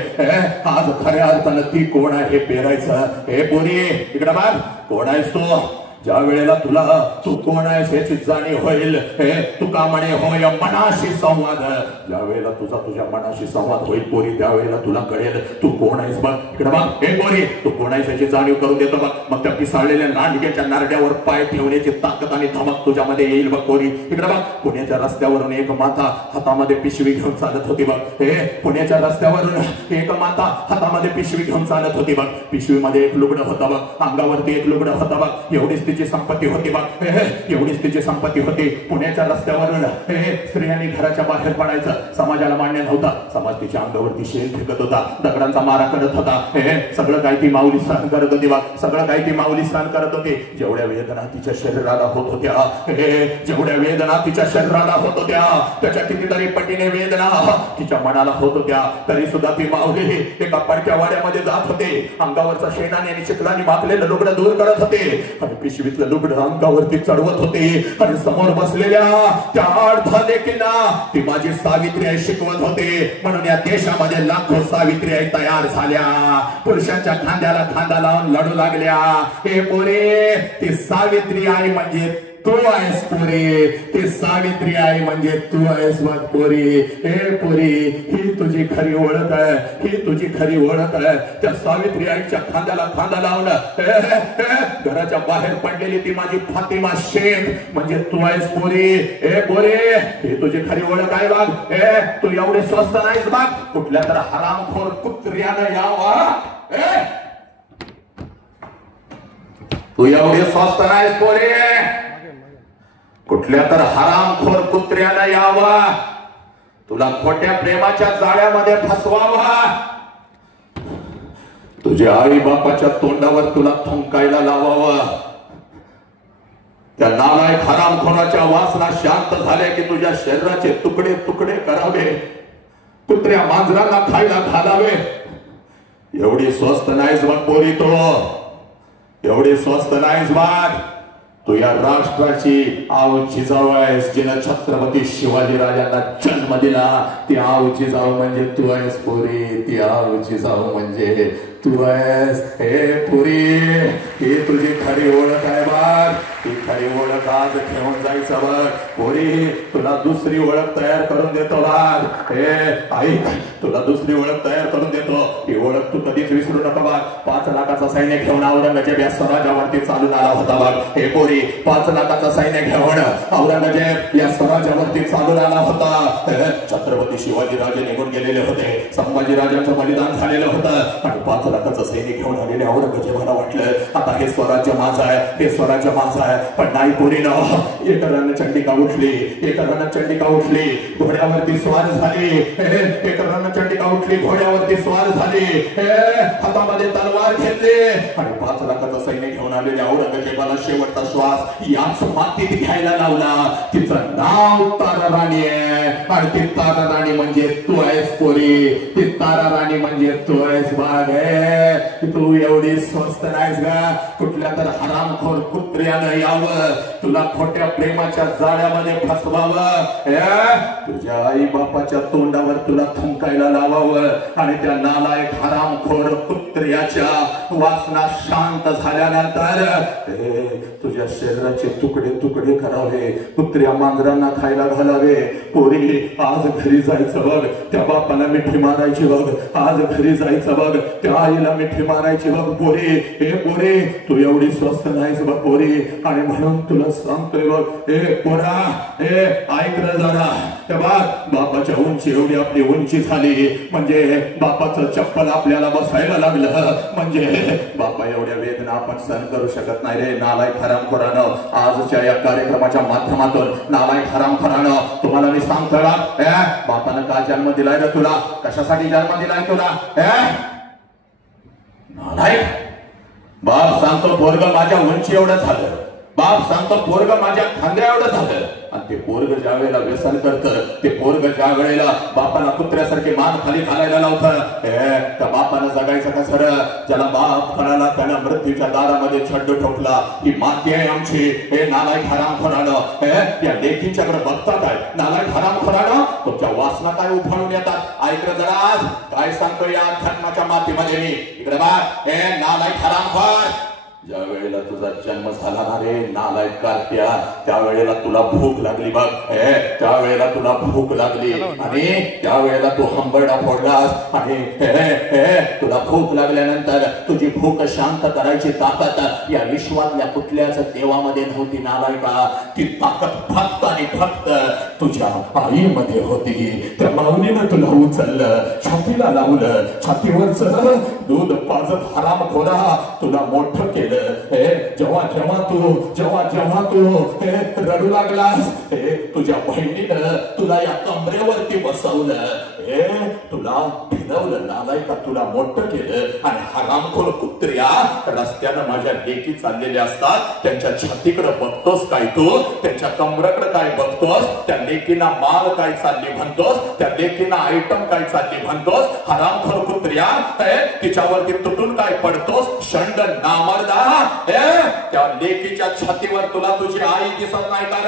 आज खऱ्या अर्थानं ती कोण आहे हे पेरायचं. हे पोरी इकडे बघ, कोण आहेस तू? ज्या वेळेला तुला तू कोण आहेस याची जाणीव होईल, तू का म्हणे होय मनाशी संवाद, ज्या वेळेला तुझ्या मनाशी संवाद होईल पोरी त्यावेळेला तुला कळेल तू कोण आहेस. बघ इकडे बघ, हे पोरी तू कोण आहेस याची जाणीव करून देतो बघ. मग त्या पिसाळलेल्या नांडग्याच्या नारड्यावर पाय ठेवण्याची ताकद आणि धमक तुझ्यामध्ये येईल बघ पोरी. इकडे बघ, पुण्याच्या रस्त्यावरून एक माता हातामध्ये पिशवी घेऊन चालत होती बघ. पुण्याच्या रस्त्यावरून एक माता हातामध्ये पिशवी घेऊन चालत होती बघ. पिशवीमध्ये एक लुगडं होतं बघ, अंगावरती एक लुगडं होतं बघ. एवढीच तिची संपत्ती होती बघ, एवढीच तिची संपत्ती होती. पुण्याच्या रस्त्यावरून स्त्रियांनी घराच्या बाहेर पडायचं समाजाला मान्य नव्हता. समाज तिच्या अंगावरती शेण फेकत होता, दगडांचा मारा करत होता. सगळं काही ती माऊली सहन करत होती बघ, सगळं काही ती माऊली सहन करत होती. जेवढ्या वेदना तिच्या शरीराला होत होत्या, जेवढ्या वेदना तिच्या शरीराला होत होत्या त्याच्या कितीतरी पटीने वेदना तिच्या मनाला होत होत्या. तरी सुद्धा ती माऊली एका पडक्या वाड्यामध्ये जात होते. अंगावरचा शेणाने आणि चिखलाने माखलेलं लुगडं दूर करत होते आणि पिशवीतलं लुगडं अंगावरती चढवत होते. आणि समोर बसलेल्या त्या अर्धा देखील ती माझी सावित्री आई शिकवत होते. म्हणून या देशामध्ये लाखो सावित्री आई तयार झाल्या, पुरुषांच्या खांद्याला खांदा लावून लढू लागल्या. हे पोरे, ती सावित्री आई म्हणजे तू आहेस पोरी, ती सावित्री आई म्हणजे तू आहेस बघ पोरी. हे पोरी, ही तुझी खरी ओळख आहे, ही तुझी खरी ओळख आहे. त्या सावित्री आईच्या खांद्याला खांदा लावून घराच्या बाहेर पडलेली ती माझी फातिमा शेख म्हणजे तू आहेस पोरी. हे पोरी, ही तुझी खरी ओळख आहे बघ. तू एवढे स्वस्त नाहीस बघ, कुठल्या तर हरामखोर कुत्र्यानं यावा. तू एवढे स्वस्त नाहीस पोरी, कुठल्या तर हरामखोर कुत्र्याला यावा, तुला खोट्या प्रेमाच्या जाळ्यामध्ये फसवावा, तुझ्या आई बापाच्या तोंडावर तुला थुंकायला लावावा. त्या नालायक हरामखोराच्या वासना शांत झाल्या की तुझ्या शरीराचे तुकडे तुकडे करावे, कुत्र्या मांजरांना खायला घालावे. एवढी स्वस्त नाहीस बघ पोरी, तो एवढी स्वस्त नाहीस बघ. तू या राष्ट्राची आऊ जिजाऊ आहेस, जिनं छत्रपती शिवाजी राजांना जन्म दिला. ती आऊ जिजाऊ म्हणजे तू आहेस पोरी, ती आऊ जिजाऊ म्हणजे तू आहेस. हे पुरी, ही तुझी खरी ओळख आहे बघ, ती खरी ओळख आज घेऊन जायचं बघ पोरी. तुला दुसरी ओळख तयार करून देतो बघ. हे आई, तुला दुसरी ओळख तयार करून देतो. ही ओळख तू कधीच विसरू नका बघ. 5 लाखाचा सैन्य घेऊन औरंगजेब या स्वराज्यावरती चालून आला होता बघ. हे पोरी, 5 लाखाचा सैन्य घेऊन औरंगजेब या स्वराज्यावरती चालून आला होता. छत्रपती शिवाजी राजे निघून गेलेले होते, संभाजी राजांचं बलिदान झालेलं होतं आणि 5 लाखाचं सैन्य घेऊन आलेले औरंगजेबाला वाटलं आता हे स्वराज्य माझं आहे, हे स्वराज्य माझं आहे. पण नाही पोरीनं, एक रणचंडिका उठली, एक रणचंडिका उठली, घोड्यावरती स्वार झाली. एक रणचंडिका उठली, घोड्यावरती स्वार झाली, हातामध्ये तलवार घेतली आणि 5 लाखाचं सैन्य घेऊन आलेल्या औरंगजेबाला शेवटचा श्वास याच मातीत घ्यायला लावला. तिचं नाव तारा राणी आहे आणि ती तारा राणी म्हणजे तू आहेस पोरी, ती तारा राणी म्हणजे तू आहेस बाग. तू एवढी स्वस्त नाहीस का, कुठल्या तर हरामखोर कुत्र्यानं यावं, तुला खोट्या प्रेमाच्या जाळ्यामध्ये फसवावं, तुझ्या आई बापाच्या तोंडावर तुला थुंकायला लावावं आणि त्या नालायक हरामखोर कुत्र्याच्या वासना शांत झाल्यानंतर तुझ्या शरीराचे तुकडे तुकडे करावे, कुत्र्या मांजरांना खायला घालावे. पोरी, आज घरी जायचं बघ, त्या बापाला मिठी मारायची बघ. आज घरी जायचं बघ, त्या आईला मिठी मारायची बघ पोरी. हे पोरी, तू एवढी स्वस्त नाहीस बघ पोरी आणि म्हणून तुला सांगतोय बघ. हे पोरा, हे ऐक रे जरा. त्या बापाच्या उंची एवढी आपली उंची झाली म्हणजे बापाचं चप्पल आपल्याला बसायला लागलं म्हणजे बापा एवढ्या वेदना आपण सहन करू शकत नाही रे. नालायक हरामखोरानं, आजच्या या कार्यक्रमाच्या माध्यमातून नालायक हरामखोरानं तुम्हाला मी सांगतोय बापानं का जन्म दिलाय रे तुला, कशासाठी जन्म दिलाय तुला. नालायक बाप सांगतो पोरग माझ्या उंची एवढं झालं, बाप सांगतो पोरग माझ्या खांद्या एवढं झालं आणि ते पोरग ज्या वेळेला व्यसन करतं, ते पोरग ज्या वेळेला बापाला कुत्र्यासारखे मान खाली घालायला लावतं, त्या बापानं जगायचं कसं रे. ज्याला बाप कळाला त्यानं मृत्यूच्या दारामध्ये छड्ड ठोकला. ही माती आहे आमची. हे नालायक हरामखोरानं या लेकीच्याकडे बघतात आहे. नालायक हरामखोरानं तुमच्या वासना काय उफाळून येतात. ऐकलं जरा आज काय सांगतो या धर्माच्या मातीमध्ये मी. इकडे बघ, हे नालायक हरामखोर, ज्या वेळेला तुझा जन्म झाला ना रे नालायक कार्त्या, त्यावेळेला तुला भूक लागली बघ. त्यावेळेला तुला भूक लागली आणि त्यावेळेला तू हंबरडा फोडलास आणि तुला भूक लागल्यानंतर तुझी भूक शांत करायची ताकद या विश्वातल्या कुठल्याच देवामध्ये नव्हती नालायका. ती ताकद फक्त आणि फक्त तुझ्या आईमध्ये होती. त्या माऊलीनं तुला उचललं, छातीला लावलं, छातीवरच दूध पाजत हरामखोरा तुला मोठं केलं. जेव्हा जेव्हा तू रडू लागलास, तुझ्या बहिणीनं तुला या कमरेवरती बसवलं, तुला भिनवलं नालायका, तुला मोठं केलं. आणि हरामखोर कुत्र्या, रस्त्यानं माझ्या लेकी चाललेल्या असतात, त्यांच्या छातीकडे बघतोस काय तू? त्यांच्या कमरेकडे काय बघतोस? त्या लेकीना माल काय चालली म्हणतोस? त्या लेकीना आयटम काय चालली म्हणतोस? हरामखोर कुत्र्या, तिच्यावरती तुटून काय पडतोस? शंड नामर्दा, त्या लेकीच्या छातीवर तुला तुझी आई दिसत नाही का?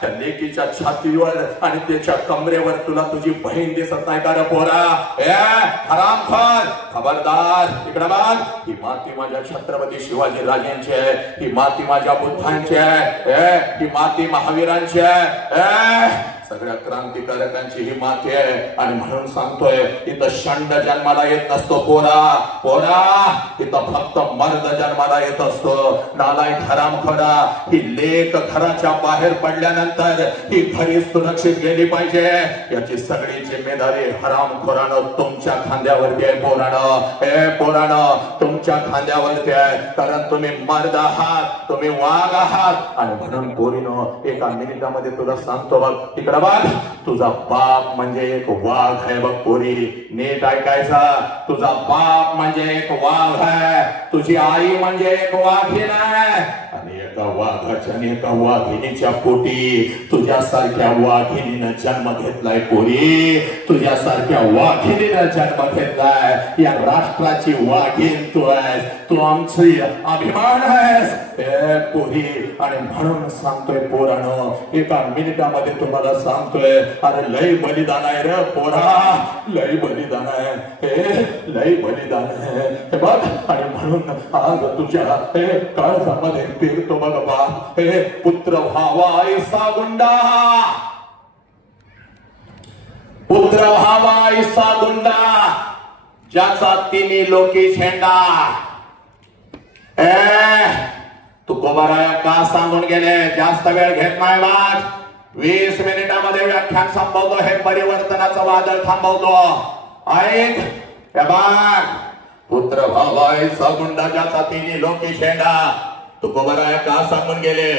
त्या लेकीच्या छातीवर आणि त्याच्या कमरेवर तुला तुझी बहीण दिसत नाही का रे पोरा? हरामखोर, खबरदार, इकडे बघ. ही माती माझ्या छत्रपती शिवाजी राजांची आहे, ही माती माझ्या बुद्धांची आहे, ही माती महावीरांची आहे, सगळ्या क्रांतिकारकांची ही माती आहे. आणि म्हणून सांगतोय, इथं शंड जन्माला येत नसतो पोरा, इथं फक्त मर्द जन्माला येत असतो. नालायक हरामखोरा, ही लेक घराच्या बाहेर पडल्यानंतर ही घरी सुरक्षित गेली पाहिजे, याची सगळी जिम्मेदारी हरामखोरानं तुमच्या खांद्यावरती आहे. पोरानं तुमच्या खांद्यावरती आहे, कारण तुम्ही मर्द आहात, तुम्ही वाघ आहात. आणि म्हणून पोरीनं एका मिनिटामध्ये तुला सांगतो बघ, इकडे बघ, तुझा बाप म्हणजे एक वाघ आहे बघ पोरी, नीट ऐकायचा. तुझा बाप म्हणजे एक वाघ आहे, तुझी आई म्हणजे एक वाघीण आहे. आणि एका वाघाच्या आणि एका वाघिणीच्या पोटी तुझ्यासारख्या वाघिणीनं जन्म घेतलाय पोरी, तुझ्यासारख्या वाघिणीनं जन्म घेतलाय. या राष्ट्राची वाघीण तू आहेस, तू आमची अभिमान आहेस पोरी. आणि म्हणून सांगतोय पोरानो, एका मिनिटामध्ये तुम्हाला सांगतोय, अरे लय बलिदान आहे रे पोरा, लय बलिदान आहे, लय बलिदान आहे बघ. आणि म्हणून आज तुझ्या काळजामध्ये फिरतो बघ बाप, पुत्र व्हावा ऐसा गुंडा, पुत्र व्हावा ऐसा गुंडा, ज्याचा तिन्ही लोकी झेंडा. तू कोबाराया का सांगून गेले? जास्त वेळ घेत नाही बाग, 20 मिनिटांमध्ये व्याख्यान संपवतो, हे परिवर्तनाचं वादळ थांबवतो. ऐक बाग, पुत्र व्हावा ऐसा गुंडा, ज्याचा तिन्ही लोकी झेंडा. तू कोबाराया का सांगून गेले?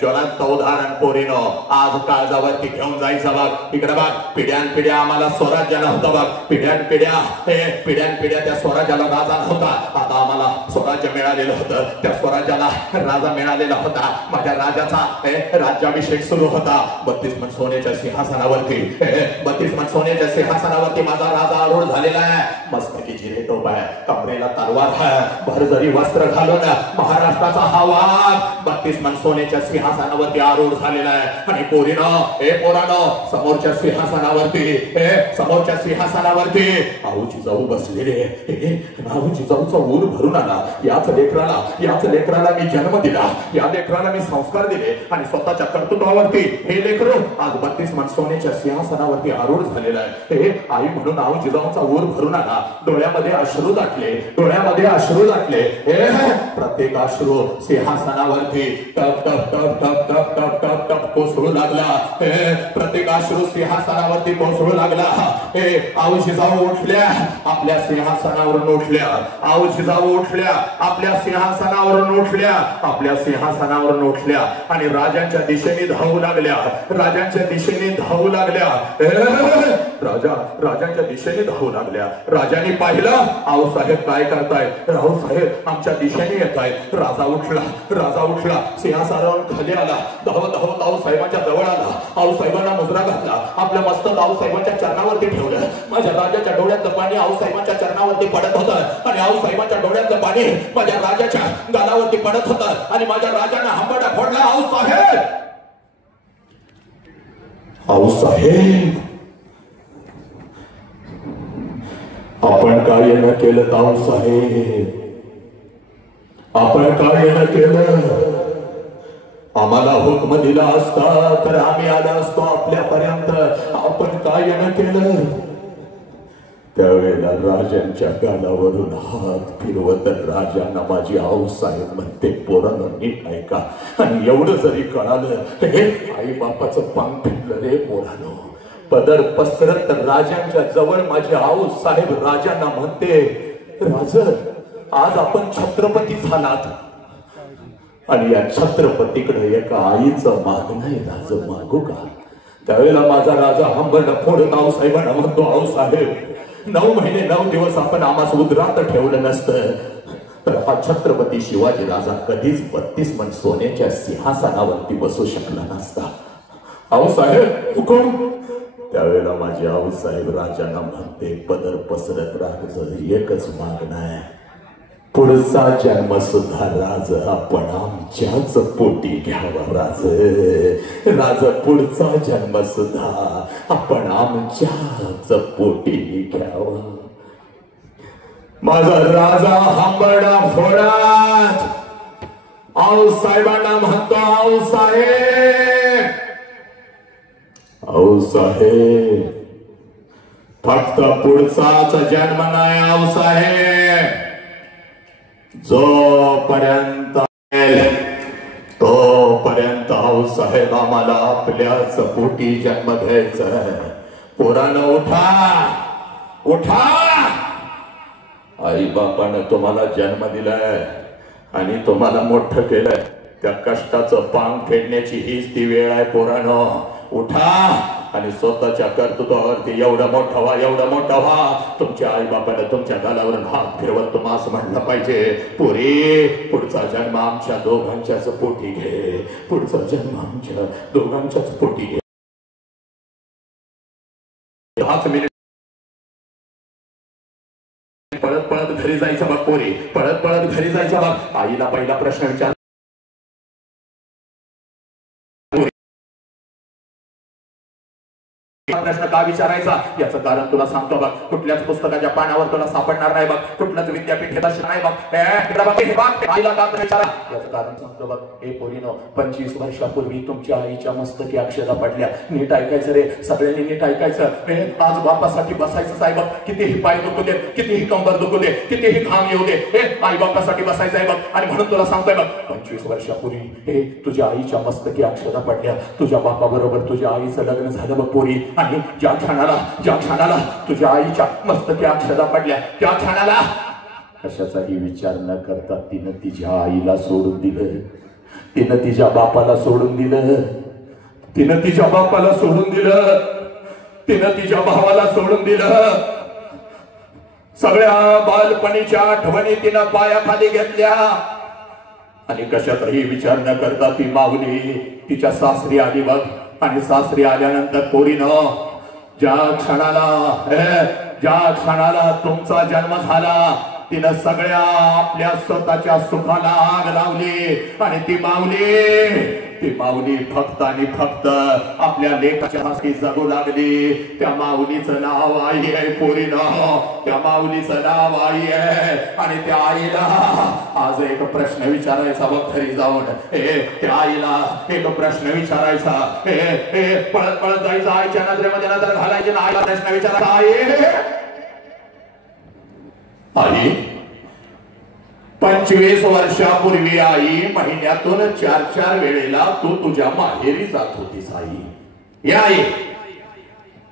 ज्वलंत उदाहरण पोरीनो, आज काळजावरती घेऊन जायचं बघ. इकडे बघ, पिढ्यानपिढ्या आम्हाला स्वराज्य नव्हतं बघ, पिढ्यानपिढ्या त्या स्वराज्याला राजा नव्हता. आता आम्हाला स्वराज्य मिळालेलं होतं, त्या स्वराज्याला राजा मिळालेला होता. माझ्या राजाचा राज्याभिषेक सुरू होता. 32 मन सोन्याच्या सिंहासनावरती, 32 मन सोन्याच्या सिंहासनावरती माझा राजा आरूढ झालेला आहे. मस्तकी जिरे टोप आहे, कमरेला तलवार आहे, भरजरी वस्त्र घालून महाराष्ट्राचा हा वाघ 32 मन सोन्याच्या सिंहासनावरती आरूढ झालेला आहे. आणि पोरानो, समोरच्या सिंहासनावरती आऊची जाऊ बसलेले, आऊची जाऊचा ऊर भरून आला. याच लेकराला मी जन्म दिला, या लेकराला मी संस्कार दिले, आणि स्वतःच्या कर्तृत्वावरती हे लेकरू आज 32 मन सोन्याच्या सिंहासनावरती आरूढ झालेला आहे. आई म्हणून आऊ जिजाऊचा ऊर भरून आला. डोळ्यामध्ये अश्रू दाटले, प्रत्येक अश्रू सिंहासनावरती टप टप टप टप टप टप टप टप कोसळू लागला. प्रत्येक अश्रू सिंहासनावरती कोसळू लागला. आऊशी जाऊ उठल्या, आपल्या सिंहासनावरून उठल्या. आऊशी जाऊ उठल्या, आपल्या सिंहासनावरून उठल्या, आपल्या सिंहासनावरून उठल्या, आणि राजांच्या दिशेने धावू लागल्या, राजांच्या दिशेने धावू लागल्या. राजांच्या दिशेने धावू लागल्या. राजांनी पाहिलं, आऊ साहेब काय करताय? राहू साहेब आमच्या दिशेने येत आहेत. राजा उठला, सिंहासनावरून खाली आला, धावत आऊ साहेबांच्या जवळ आला. आऊ साहेबांना मुजरा घातला, आपलं मस्तक आऊ साहेबांच्या चरणावरती ठेवलं. माझ्या राजाच्या डोळ्यातलं पाणी आऊ साहेबांच्या चरणावरती पडत होतं, आणि आऊ साहेबांच्या डोळ्यातलं पाणी माझ्या राजाच्या गालावरती पडत होतं, आणि माझ्या राजानं हंबरडा फोडला. आऊ साहेब आपण कार्य न केलं, आऊ साहेब आपण काय न केलं, आम्हाला हुकम दिला असता तर आम्ही आलो असतो आपल्यापर्यंत. आपण काय न केलं, त्यावेळेला राजांच्या गालावरून हात फिरवत राजांना माझी आऊसाहेब म्हणते, पोरानं नीट ऐका. आणि एवढं जरी कळालं, हे आई बापाचं पांग फिरलं रे पोरानो. पदर पसरत राजांच्या जवळ माझी आऊसाहेब राजांना म्हणते, राज आज आपण छत्रपती झालात आणि या छत्रपतीकडे एका आईचं मागणं आहे, राज मागू का? त्यावेळेला माझा राजा हंबरला फोडून आऊसाहेबांना म्हणतो, आऊसाहेब 9 महिने 9 दिवस आपण आम्हास उद्रात ठेवलं नसतं तर हा छत्रपती शिवाजी राजा कधीच 32 मन सोन्याच्या सिंहासनावरती बसू शकला नसता. आऊसाहेब हुकूम. त्यावेळेला माझी आऊसाहेब राजांना म्हणते, पदर पसरत राजाचं एकच मागणं आहे, पुढचा जन्म सुद्धा राज आपण आमच्याच पोटी घ्यावा. राज पुढचा जन्म सुद्धा आपण आमच्याच पोटी घ्यावा. माझा राजा हंबरडा फोडात आऊसाहेबांना म्हणतो, आऊसाहेब आऊसाहेब फक्त पुढचाच जन्म नाही आऊसाहेब, जोपर्यंत तोपर्यंत आऊसाहेब आम्हाला आपल्याच पोटी जन्म घ्यायचा आहे. पोरानं उठा उठा, आई बापानं तुम्हाला जन्म दिलाय आणि तुम्हाला मोठं केलंय, त्या कष्टाचं पांग फेडण्याची हीच ती वेळ आहे. पोरानं उठा आणि स्वतःच्या कर्तृत्वावरती एवढं मोठं व्हा, एवढं मोठं व्हा. तुमच्या आई बापानं तुमच्या गालावरून हात फिरवत तुम्हाला असं म्हणलं पाहिजे, पोरी पुढचा जन्म आमच्या दोघांच्याच पोटी घे, पुढचा जन्म आमच्या दोघांच्याच पोटी घे. 5 मिनिट पळत पळत घरी जायचं बघ पोरी, पळत पळत घरी जायचं बघ. आईला पहिला प्रश्न विचार, प्रश्न का विचारायचा याचं कारण तुला सांगतो बघ. कुठल्याच पुस्तकाच्या पानावर तुला सापडणार नाही बघ, कुठलंच विद्यापीठ हे नाही बघ. आईला का विचारा याचं कारण सांगतो बघ. हे पोरीनो, 25 वर्षापूर्वी तुमच्या आईच्या मस्तकी अक्षरा पडल्या. नीट ऐकायचं रे, सगळ्यांनी नीट ऐकायचं. आज बापासाठी बसायचंच आहे बघ. कितीही पाय दुखू दे, कितीही कंबर दुखू दे, कितीही घाम येऊ दे, हे आई बापासाठी बसायचं आहे बघ. आणि म्हणून तुला सांगतोय बघ, 25 वर्षापूर्वी हे तुझ्या आईच्या मस्तकी अक्षरा पडल्या. तुझ्या बापाबरोबर तुझ्या आईचं लग्न झालं बघ पोरी. आणि ज्या क्षणाला तुझ्या आईच्या मस्तकी अक्षरा पडल्या, त्या क्षणाला कशाचाही विचार न करता तिनं तिच्या आईला सोडून दिलं, तिनं तिच्या बापाला सोडून दिलं, तिनं तिच्या बापाला सोडून दिलं, तिनं तिच्या भावाला सोडून दिलं. सगळ्या बालपणीच्या आठवणी तिनं पायाखाली घेतल्या आणि कशाचाही विचार न करता ती माऊली तिच्या सासरी आली बघ. आणि सासरी आल्यानंतर पोरीनं ज्या क्षणाला तुमचा जन्म झाला, तिनं सगळ्या आपल्या स्वतःच्या सुखाला आग लावली. आणि ती माऊली फक्त आणि फक्त आपल्या लेकाच्या हाती जगू लागली. त्या माऊलीचं नाव आई आहे पोरीनं, त्या माऊलीचं नाव आई आहे. आणि त्या आईला आज एक प्रश्न विचारायचा बघ घरी जाऊन. त्या आईला एक प्रश्न विचारायचा, पळत पळत जायचं, आईच्या नजरेमध्ये नजर घालायची ना आईला प्रश्न विचारायचा, आई 25 वर्षापूर्वी आई महिन्यातून 4 वेळेला तू तुझ्या माहेरी जात होतीस आई. या आई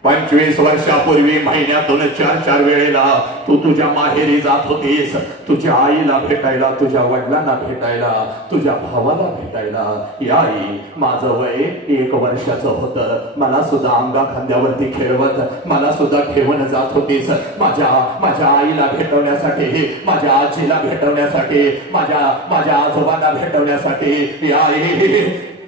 25 वर्षापूर्वी महिन्यातून 4 वेळेला तू तुझ्या माहेरी जात होतीस, तुझ्या आईला भेटायला, तुझ्या वडिलांना भेटायला, तुझ्या भावाला भेटायला. या आई माझं वय 1 वर्षाचं होतं, मला सुद्धा अंगा खांद्यावरती खेळवत मला सुद्धा घेऊन जात होतीस. माझ्या आईला भेटवण्यासाठी, माझ्या आजीला भेटवण्यासाठी, माझ्या आजोबांना भेटवण्यासाठी. या आई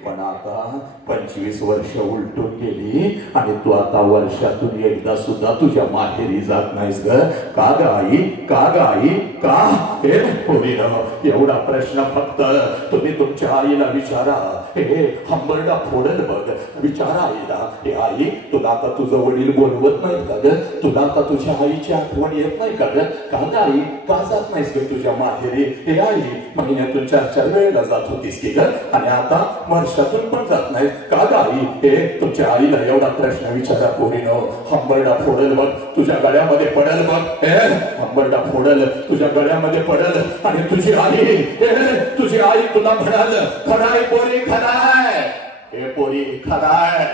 पण आता 25 वर्ष उलटून गेली आणि तू आता वर्षातून एकदा सुद्धा तुझ्या माहेरी जात नाहीस ग. का ग आई, का ग आई, का? हे पोरीनं एवढा प्रश्न फक्त तुम्ही तुमच्या आईला विचारा. हे हंबरडा फोडल बघ, विचारा आईला. हे आई, तुला आता तुझं वडील बोलवत नाही का ग? तुला आता तुझ्या आईची आठवण येत नाही का ग? का ग आई, का जात नाहीस ग तुझ्या माहेरी? हे आई, महिन्यातून 4-4 वेळेला जात होतीस की ग, आणि आता वर्षातून पण जात नाही का ग आई? हे तुमच्या आईला एवढा प्रश्न विचारा पोरीनो. हंबरडा फोडल बघ, तुझ्या गळ्यामध्ये पडल बघ. हंबरडा फोडल, तुझ्या गळ्यामध्ये पडल, आणि तुझी आई तुला म्हणाल, खराय पोरी, खराय. हे पोरी, खराय.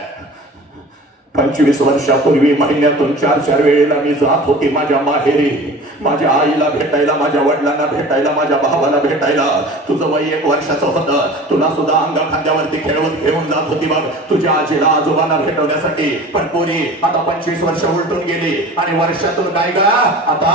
25 वर्षापूर्वी महिन्यातून 4-4 वेळेला मी जात होती माझ्या माहेरी, माझ्या आईला भेटायला, माझ्या वडिलांना भेटायला, माझ्या भावाला भेटायला. तुझं वय 1 वर्षाचं होतं, तुला सुद्धा अंगा खांद्यावरती खेळवत घेऊन जात होती बघ तुझ्या आजीला, आजोबांना भेटवण्यासाठी. पण पोरी, आता 25 वर्ष उलटून गेली आणि वर्षातून काय ग, आता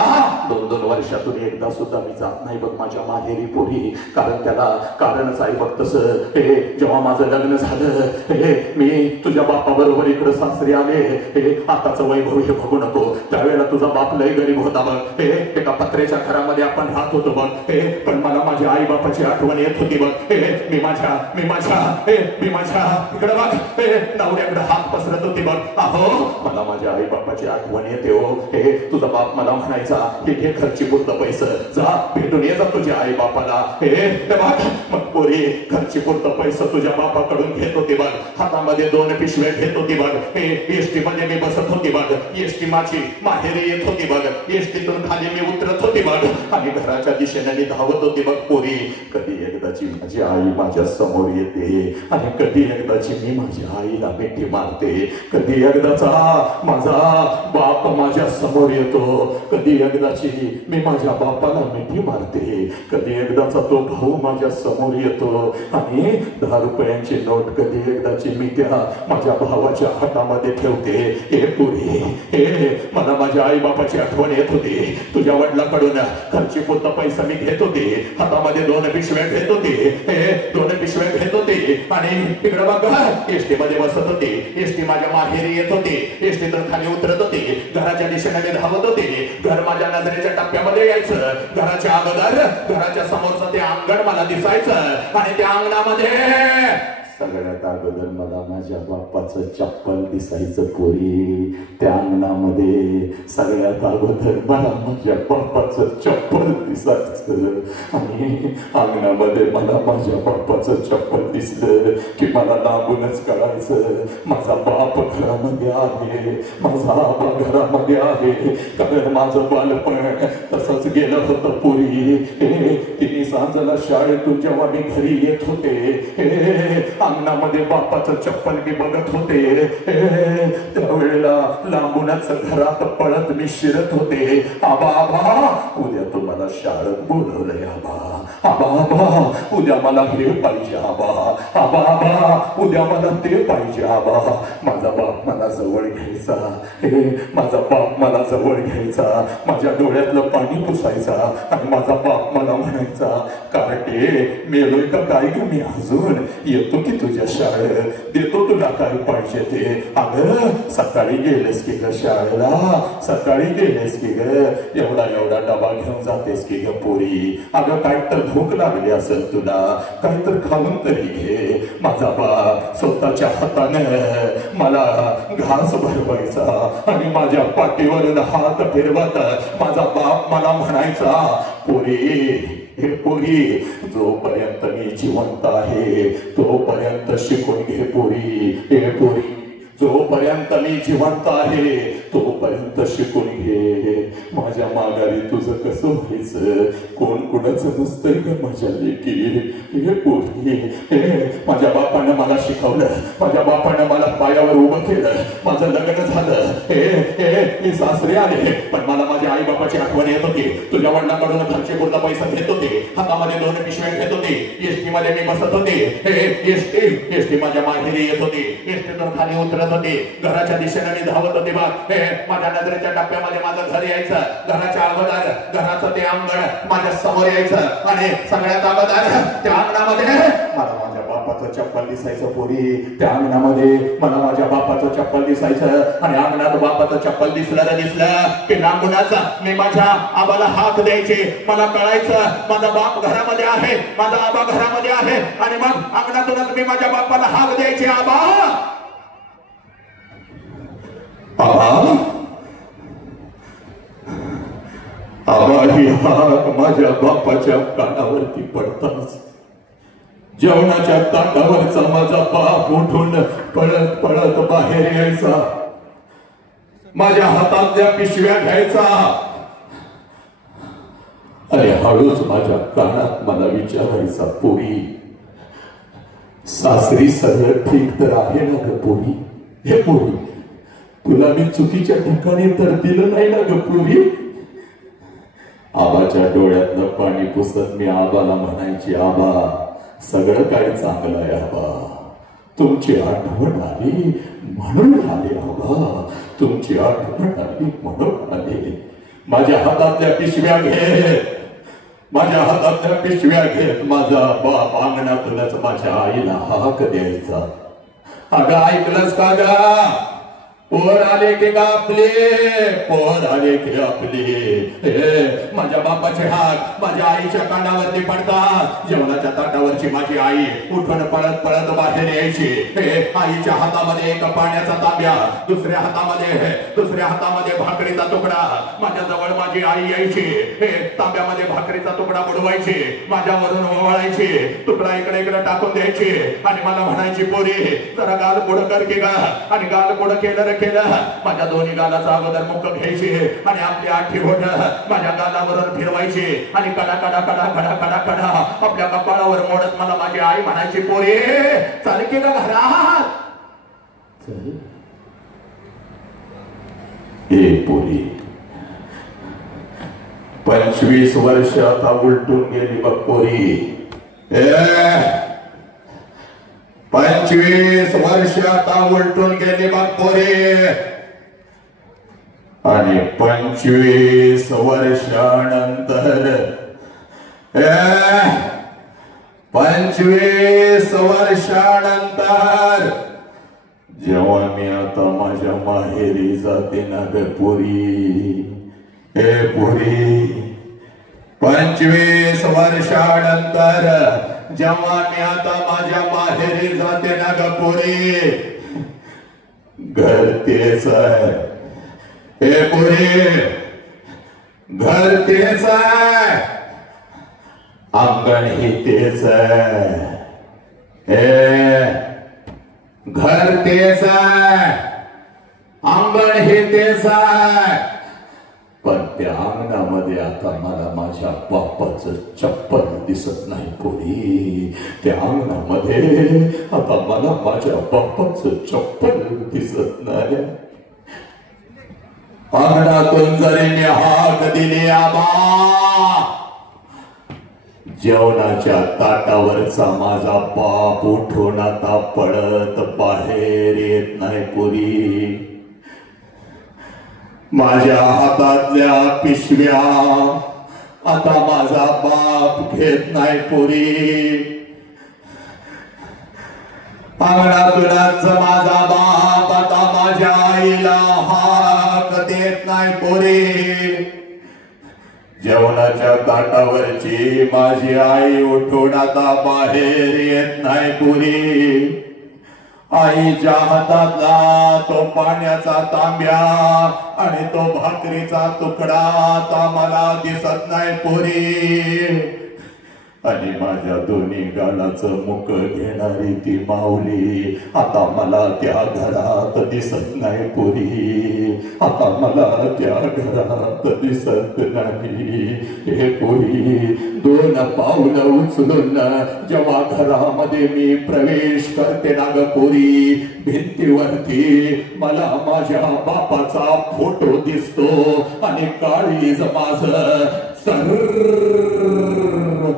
2-2 वर्षातून एकदा सुद्धा मी जात नाही बघ माझ्या माहेरी पोरी. कारण त्याला कारणच आहे बघ तसं. हे जेव्हा माझं लग्न झालं, हे मी तुझ्या बापाबरोबर इकडे सासरी आले. हे आताचं वैभव हे बघू नको, त्यावेळेला तुझा बाप लय गरीब होता बघ. हे एका पत्र्याच्या घरामध्ये आपण राहत होतो बघ. हे पण मला माझ्या आई बापाची आठवण येत होती बघ. हे मी माझ्या इकडे बघ, हे नवऱ्याकडे हात पसरत होती बघ. अहो, मला माझ्या आई बापाची आठवण येते हो. हे तुझा बाप मला म्हणायचा, हे घे खर्ची पुरतं पैसे, जा भेटून ये जा तुझ्या आई बापाला. हे बघ, मग पोरी खर्ची पुरतं पैसे तुझ्या बापाकडून घेत होती बघ. हातामध्ये 2 पिशव्या घेत होती बघ. हे एसटी मध्ये मी बसत होती बघ. एसटी माझी माहेरी येत होती बघ. एसटीतून खाली मी उतरत होती बघ, आणि घराच्या दिशेने मी धावत होती बघ पोरी. कधी एकदाची माझी आई माझ्या समोर येते, आणि कधी एकदाची मी माझ्या आईला मिठी मारते. कधी एकदाचा माझा बाप माझ्या समोर येतो, कधी एकदाची मी माझ्या बापाला मिठी मारते. कधी एकदाचा तो भाऊ माझ्या समोर येतो, आणि 10 रुपयांची नोट कधी एकदाची मी त्या माझ्या भावाच्या हातामध्ये ठेवते. हे पोरी, हे मला माझ्या आई बापाची आठवण येत होती. तुझ्या वडिलांकडून खर्ची पुरता पैसा मी घेत होते, हातामध्ये 2 पिशव्या घेत होते. हे 2 पिशव्या घेत होते, आणि तिकडे बघा एसटी मध्ये बसत होते. एसटी माझ्या माहेरी येत होते, एसटीतून खाली उतरत होते. घराच्या दिशेने मी धावत होते. घर माझ्या नजरेच्या टप्प्यामध्ये यायचं. घराच्या अगोदर घराच्या समोरचं ते अंगण मला दिसायचं, आणि त्या अंगणामध्ये सगळ्यात अगोदर मला माझ्या बाप्पाचं चप्पल दिसायचं पोरी. त्या अंगणामध्ये सगळ्यात अगोदर मला माझ्या बाप्पाचं चप्पल दिसायचं, आणि अंगणामध्ये मला माझ्या बाप्पाचं चप्पल दिसलं की मला लांबूनच कळायचं माझा बाप घरामध्ये आहे, माझा आबा घरामध्ये आहे. कारण माझं बालपण तसंच गेलं होतं पोरी. तिने सांजाला शाळेतून जेव्हा मी घरी येत होते, अंगणामध्ये बापाचं चप्पल मी बघत होते. त्यावेळेला लांबूनच घरात पळत मी शिरत होते. आबा आबा, उद्या तुम्हाला शाळेत बोलवलंय आबा. आबा आबा, उद्या मला हे पाहिजे आबा. आबा आबा, उद्या मला ते पाहिजे आबा. माझा बाप मला जवळ घ्यायचा. माझा बाप मला जवळ घ्यायचा, माझ्या डोळ्यातलं पाणी पुसायचा, आणि माझा बाप मला म्हणायचा, कार्टे मेलोय का काय ग मी अजून? येतो की तुझ्या शाळेत, देतो तुला काय पाहिजे ते. अगं सकाळी गेलेस की ग शाळेला, सकाळी गेलेस की ग, एवढा डबा घेऊन जातेस की ग पोरी. अगं काय तर भूक लागली असेल तुला, काय तर खाऊन तरी घे. माझा बाप स्वतःच्या हाताने मला घास भरवायचा, आणि माझ्या पाठीवरून हात फिरवत माझा बाप मला म्हणायचा, पोरी हे पोरी, जोपर्यंत मी जिवंत आहे तोपर्यंत शिकून घे पोरी. हे पोरी, जोपर्यंत मी जिवंत आहे तोपर्यंत शिकून घे. माझ्या माघारी तुझं कसं व्हायचं, कोण कुणाचं नसतंय का माझ्या लेकी. हे पोरी, माझ्या बापानं मला शिकवलं, माझ्या बापानं मला पायावर उभं केलं, माझं लग्न झालं. मी सासरे आले, पण मला माझ्या आई बापाची आठवण येत होती. तुझ्या वडिलांकडून खर्ची पुरता पैसा घेत होते, हातामध्ये 2 पिशव्या घेत होते. एसटी मध्ये मी बसत होते. एसटी माझ्या माहेरी येत होती. एसटीतून खाली उतरत होती. घराच्या दिशेने मी धावत होते बघ. माझ्या नजरेच्या टप्प्यामध्ये माझं घर यायचं. घराच्या अगोदर घराचं ते अंगण माझ्या समोर यायचं, आणि सगळ्यात अगोदर त्या अंगणामध्ये मला माझ्या बापाचं बापाचं चप्पल दिसायचं पोरी. त्या अंगणामध्ये मला माझ्या बापाचं चप्पल दिसायचं आणि अंगणात बापाचं चप्पल दिसलं की लांबूनच मी माझ्या आबाला हात द्यायचे. मला कळायचं माझा बाप घरामध्ये आहे, माझा आबा घरामध्ये आहे आणि मग अंगणातूनच मी माझ्या बापाला हाक द्यायचे, आबा आबा. आबा ही हाक माझ्या बापाच्या कानावरती पडताच जेवणाच्या ताटावरचा माझा बाप उठून पळत पळत बाहेर यायचा, माझ्या हातातल्या पिशव्या घ्यायचा आणि हळूच माझ्या कानात मला विचारायचा, पोरी सासरी सगळं ठीक तर आहे ना ग पोरी? हे पोरी तुला मी चुकीच्या ठिकाणी तर दिलं नाही ना ग पोरी? आबाच्या डोळ्यातलं पाणी पुसत मी आबाला म्हणायची, आबा सगळं काही चांगलं आहे आबा, तुमची आठवण आली म्हणून आले आबा, तुमची आठवण आली म्हणून आले. माझ्या हातातल्या पिशव्या घे, माझ्या हातातल्या पिशव्या घेत माझा बाप अंगणातूनच माझ्या आईला हाक द्यायचा. अगं ऐकलंस का गा? पोर आले की आपले, पोर आले की आपले. माझ्या बापाचे हात माझ्या आईच्या कानावरती पडतात. जेवणाच्या ताटावरची माझी आई उठून पळत पळत बाहेर यायची. आईच्या हातामध्ये एक पाण्याचा तांब्या, दुसऱ्या हातामध्ये भाकरीचा तुकडा. माझ्या जवळ माझी आई यायची, तांब्यामध्ये भाकरीचा तुकडा बुडवायची, माझ्यावरून ओवाळायची, तुकडा इकडे इकडे टाकून द्यायची आणि मला म्हणायची, पोरी जरा गाल पुढं कर की गा. आणि गाल पुढं केलं माझ्या दोन्ही गालाचा अगोदर मुख घ्यायची आणि आपली आठी बोट माझ्या गालावरून फिरवायची आणि कडा कडा कडा कडा कडा कडा आपल्या कपाळावर मोडत मला माझी आई म्हणायची, पोरी चाल की ग घरात. ए पोरी 25 वर्ष आता उलटून गेली बघ पोरी. 25 वर्ष आता उलटून गेली बघ पोरी. आणि 25 वर्षानंतर 25 वर्षानंतर जेव्हा मी आता माझ्या माहेरी जाते ना ग पोरी, हे पोरी 25 वर्षानंतर जेव्हा मी आता माझ्या माहेरी जाते ना ग पोरी, घर तेच आहे. हे पोरी घर तेच आहे, अंगण ही तेच आहे. घर तेच आहे, अंगण हे तेच आहे, पण त्या अंगणामध्ये आता मला माझ्या बापाचं चप्पल दिसत नाही पोरी. त्या अंगणामध्ये आता मला माझ्या बापाचं चप्पल दिसत नाही. अंगणातून जरी मी हाक दिली आबा, जेवणाच्या ताटावरचा माझा बाप उठून आता पळत बाहेर येत नाही पोरी. माझ्या हातातल्या पिशव्या आता माझा बाप घेत नाही पोरी. अंगणातूनच माझा बाप आता माझ्या आईला हाक देत नाही पोरी. जेवणाच्या ताटावरची माझी आई उठून आता बाहेर येत नाही पोरी. आईच्या हातातला तो पाण्याचा तांब्या आणि तो भाकरीचा तुकडा आता मला दिसत नाही पोरी. आणि माझ्या दोन्ही गालाचं मुख घेणारी ती माऊली आता मला त्या घरात दिसत नाही पोरी. आता मला त्या घरात दिसत नाही. हे पोरी 2 पावलं उचलून जेव्हा घरामध्ये मी प्रवेश करते ना ग पोरी, भिंतीवरती मला माझ्या बापाचा फोटो दिसतो आणि काळीज माझं सर्र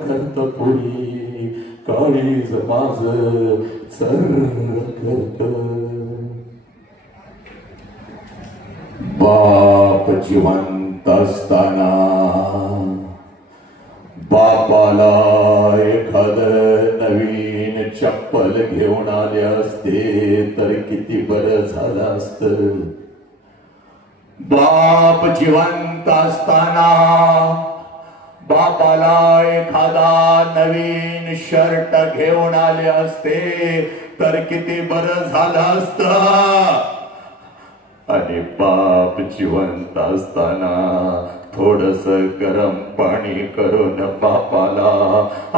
करत पोरी, काळीज माझं सर्र करत. बाप जिवंत असताना बापाला एखाद नवीन चप्पल घेऊन आले असते तर किती बरं झालं असतं. बाप जिवंत असताना बापाला एखादा नवीन शर्ट घेऊन आले असते तर किती बरं झालं असतं. आणि बाप जिवंत असताना थोडस गरम पाणी करून बापाला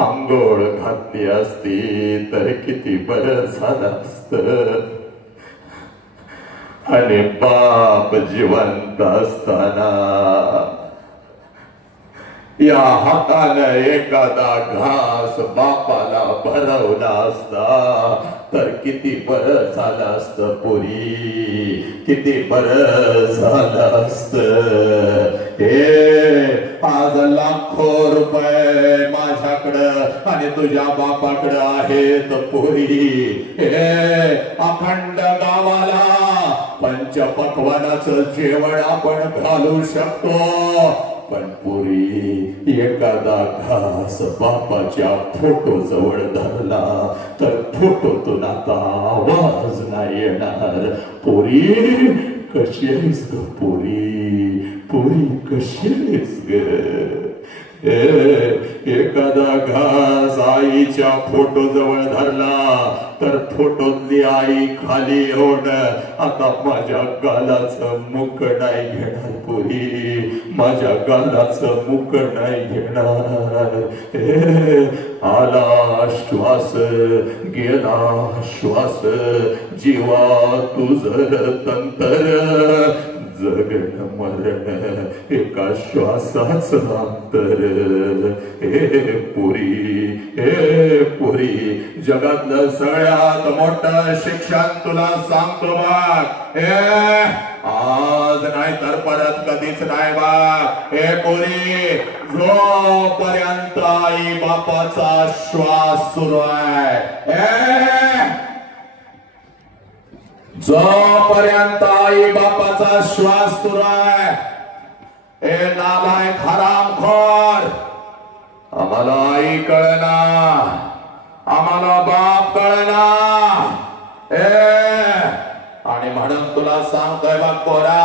आंघोळ घातली असती तर किती बरं झालं असतं. आणि बाप जिवंत असताना या हाताने एखादा घास बापाला भरवला असता तर किती बरं झालं असतं पोरी, किती बरं झालं असतं. हे आज लाखो रुपये माझ्याकडं आणि तुझ्या बापाकडं आहेत पोरी. हे अखंड गावाला पंचपक्वानाचं जेवण आपण घालू शकतो, पण पोरी एखादा घास बापाच्या फोटो जवळ धरला तर फोटोतून आता आवाज नाही येणार. पोरी कशी आहेस ग पोरी, पोरी कशी आहेस ग. एखादा घास आईच्या फोटो जवळ धरला तर फोटोतली आई खाली येऊन आता माझ्या गालाचं मुख नाही घेणार पोरी, माझ्या गालाचं मुख नाही घेणार. आला श्वास गेला श्वास, जीवा तू जर तंतर, जगन मरण एका श्वासाच अंतर. हे पुरी, हे पुरी, जगातलं सगळ्यात मोठं शिक्षण तुला सांगतो बघ. आज नाही तर परत कधीच नाही बघ. हे पुरी, जोपर्यंत आई बापाचा श्वास सुरू आहे, जोपर्यंत आई बापाचा श्वास सुरू आहे, ए नालायक हरामखोर, आम्हाला आई कळना, आम्हाला बाप कळना. आणि म्हणून तुला सांगतोय बघ पोरा,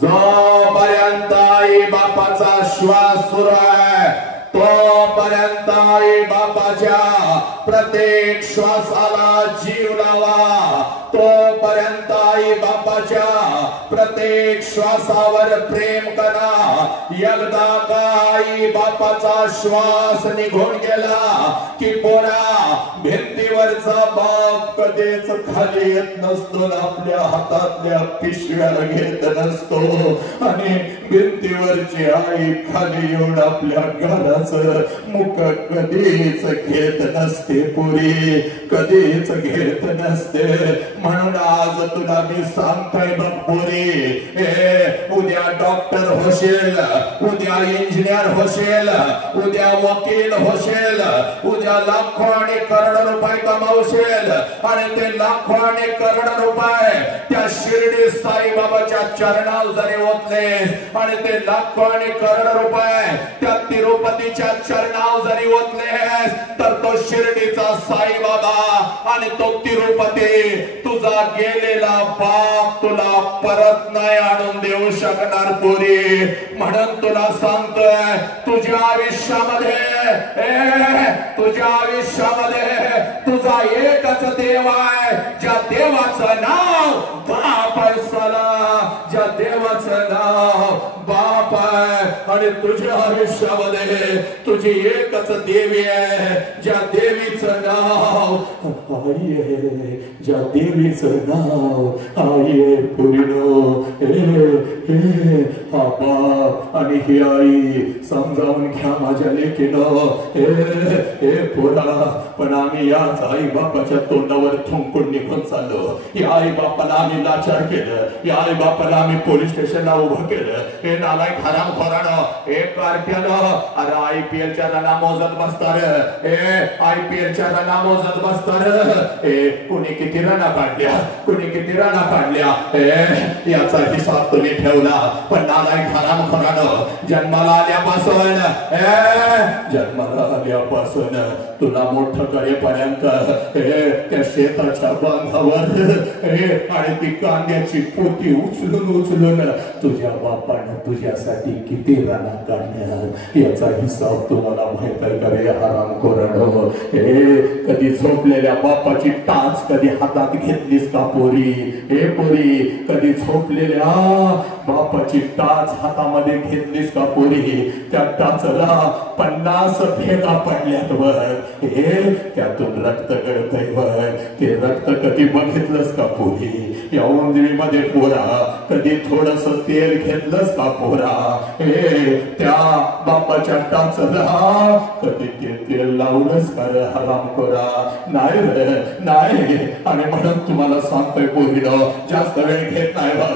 जोपर्यंत आई बापाचा श्वास सुरू आहे तोपर्यंत आई बापाच्या प्रत्येक श्वासाला जीव लावा, तोपर्यंत आई बापाच्या प्रत्येक श्वासावर प्रेम करा. एकदा का आई बापाचा श्वास निघून गेला की पोरा, भिंतीवरचा बाप कधीच खाली येत नसतो, आपल्या हातातल्या पिशव्या घेत नसतो, आणि भिंतीवरची आई खाली येऊन आपल्या घराचं मुख कधीच घेत नसते पुरी, कधीच घेत नसते. म्हणून आज तुला मी सांगतोय बघ पुरी, उद्या डॉक्टर होशील, उद्या इंजिनियर होशील, उद्या वकील होशील, उद्या लाखो आणि करोडो रुपये कमावशील, आणि ते लाखो आणि करोडो रुपये त्या शिर्डी साईबाबाच्या चरणावर जरी ओतलेस, आणि ते लाखो आणि करोडो रुपये त्या तिरुपतीच्या चरणावर जरी ओतलेस, तर तो शिर्डीचा साईबाबा आणि तो तिरुपती तुझा गेलेला बाप तुला परत नाही आणून देऊ शकणार पोरी. म्हणून तुला सांगतोय, तुझ्या आयुष्यामध्ये, तुझ्या आयुष्यामध्ये तुझा एकच देव आहे, ज्या देवाचं नाव बाप आहे. ज्या देवाचं नाव बाप आहे, आणि तुझ्या आयुष्यामध्ये तुझी एकच देवी आहे, ज्या देवीचं नाव आई आहे, ज्या देवीचं नाव आई आहे. पुरीनो, हा बाप आणि ही आई समजावून घ्या माझ्या लेकीनो. पोरा, पण आम्ही याच आई बापाच्या तोंडावर थुंकून निघून चाललो. या आई बापाला आम्ही लाचार केलं, या आई बापाला आम्ही पोलीस स्टेशनला उभं केलं. हे नालायक हरामखोरानं, हे कार्ट्यानं, अरे IPLच्या रना मोजत बसतार, IPLच्या रना मोजत बसतार. कुणी किती रना काढल्या, कुणी किती रना काढल्या, याचा हिसाब तुम्ही ठेवा. ठेवला, पण नालायक हरामखोरानं जन्माला आल्यापासून तुला मोठं करेपर्यंत त्या शेताच्या बांधावर आणि ती कांद्याची पोती उचलून तुझ्या बापानं तुझ्यासाठी किती राणा काढल्या याचा हिसाब तुम्हाला माहित आहे का रे हरामखोरानं? कधी झोपलेल्या बापाची टाच कधी हातात घेतलीस का पोरी? हे पोरी, कधी झोपलेल्या बापाची टाच हातामध्ये घेतलीस का पोरी? त्या टाचला 50 भेगा पडल्यात वर, त्यातून रक्त गळतय वर. ते रक्त कधी बघितलंस का पोरी? या उंदरीमध्ये पोरा कधी थोडस तेल घेतलंस का पोरा? त्या बापाच्या टाचला कधी ते तेल लावलंस का रे हरामखोरा? नाही रे, नाही. आणि म्हणून तुम्हाला सांगतोय पोरीनं, जास्त वेळ घेत नाही बघ,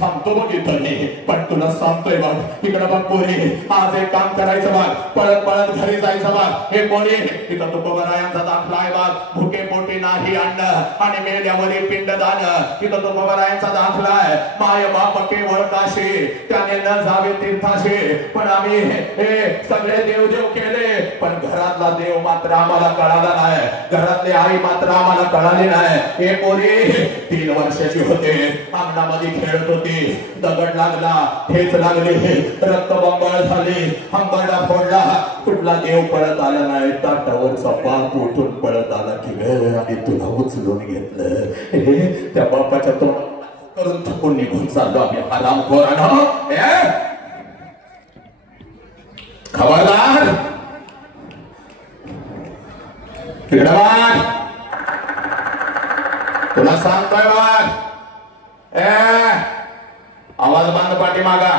थांबतो बघ इथं मी, पण तुला सांगतोय बघ, इकडं बघ पोरी, आज एक काम करायचं बघ, पळत पळत घरी जायचं बघ. हे पोरी, इथं तुकोबरायांचा दाखला आहे बघ, भुके पोटी नाही अन्न आणि मेल्यावरील पिंडदान. इथं तुकोबरायांचा दाखला आहे, माय बाप केवळ काशी, त्याने न जावे तीर्थाशी. पण आम्ही हे सगळे देवदेव केले, पण घरातला देव मात्र आम्हाला कळाला नाही, घरातली आई मात्र आम्हाला कळाली नाही. हे पोरी 3 वर्षाची होते, अंगणामध्ये खेळत होती, दगड लागला, ठेच लागली, रक्तबंबाळ झाली, हंबरडा फोडला, कुठला देव पळत आला नाही, ताटावरचा बाप उठून पळत आला की आणि तुला उचलून घेतलं. त्या बापाच्या तोंड करून थकून निघून चाललो आम्ही हरामखोरानं. खबरदार, तिकडे वाघ, तुला सांगतोय वाघ, आवाज बांध, पाठीमागा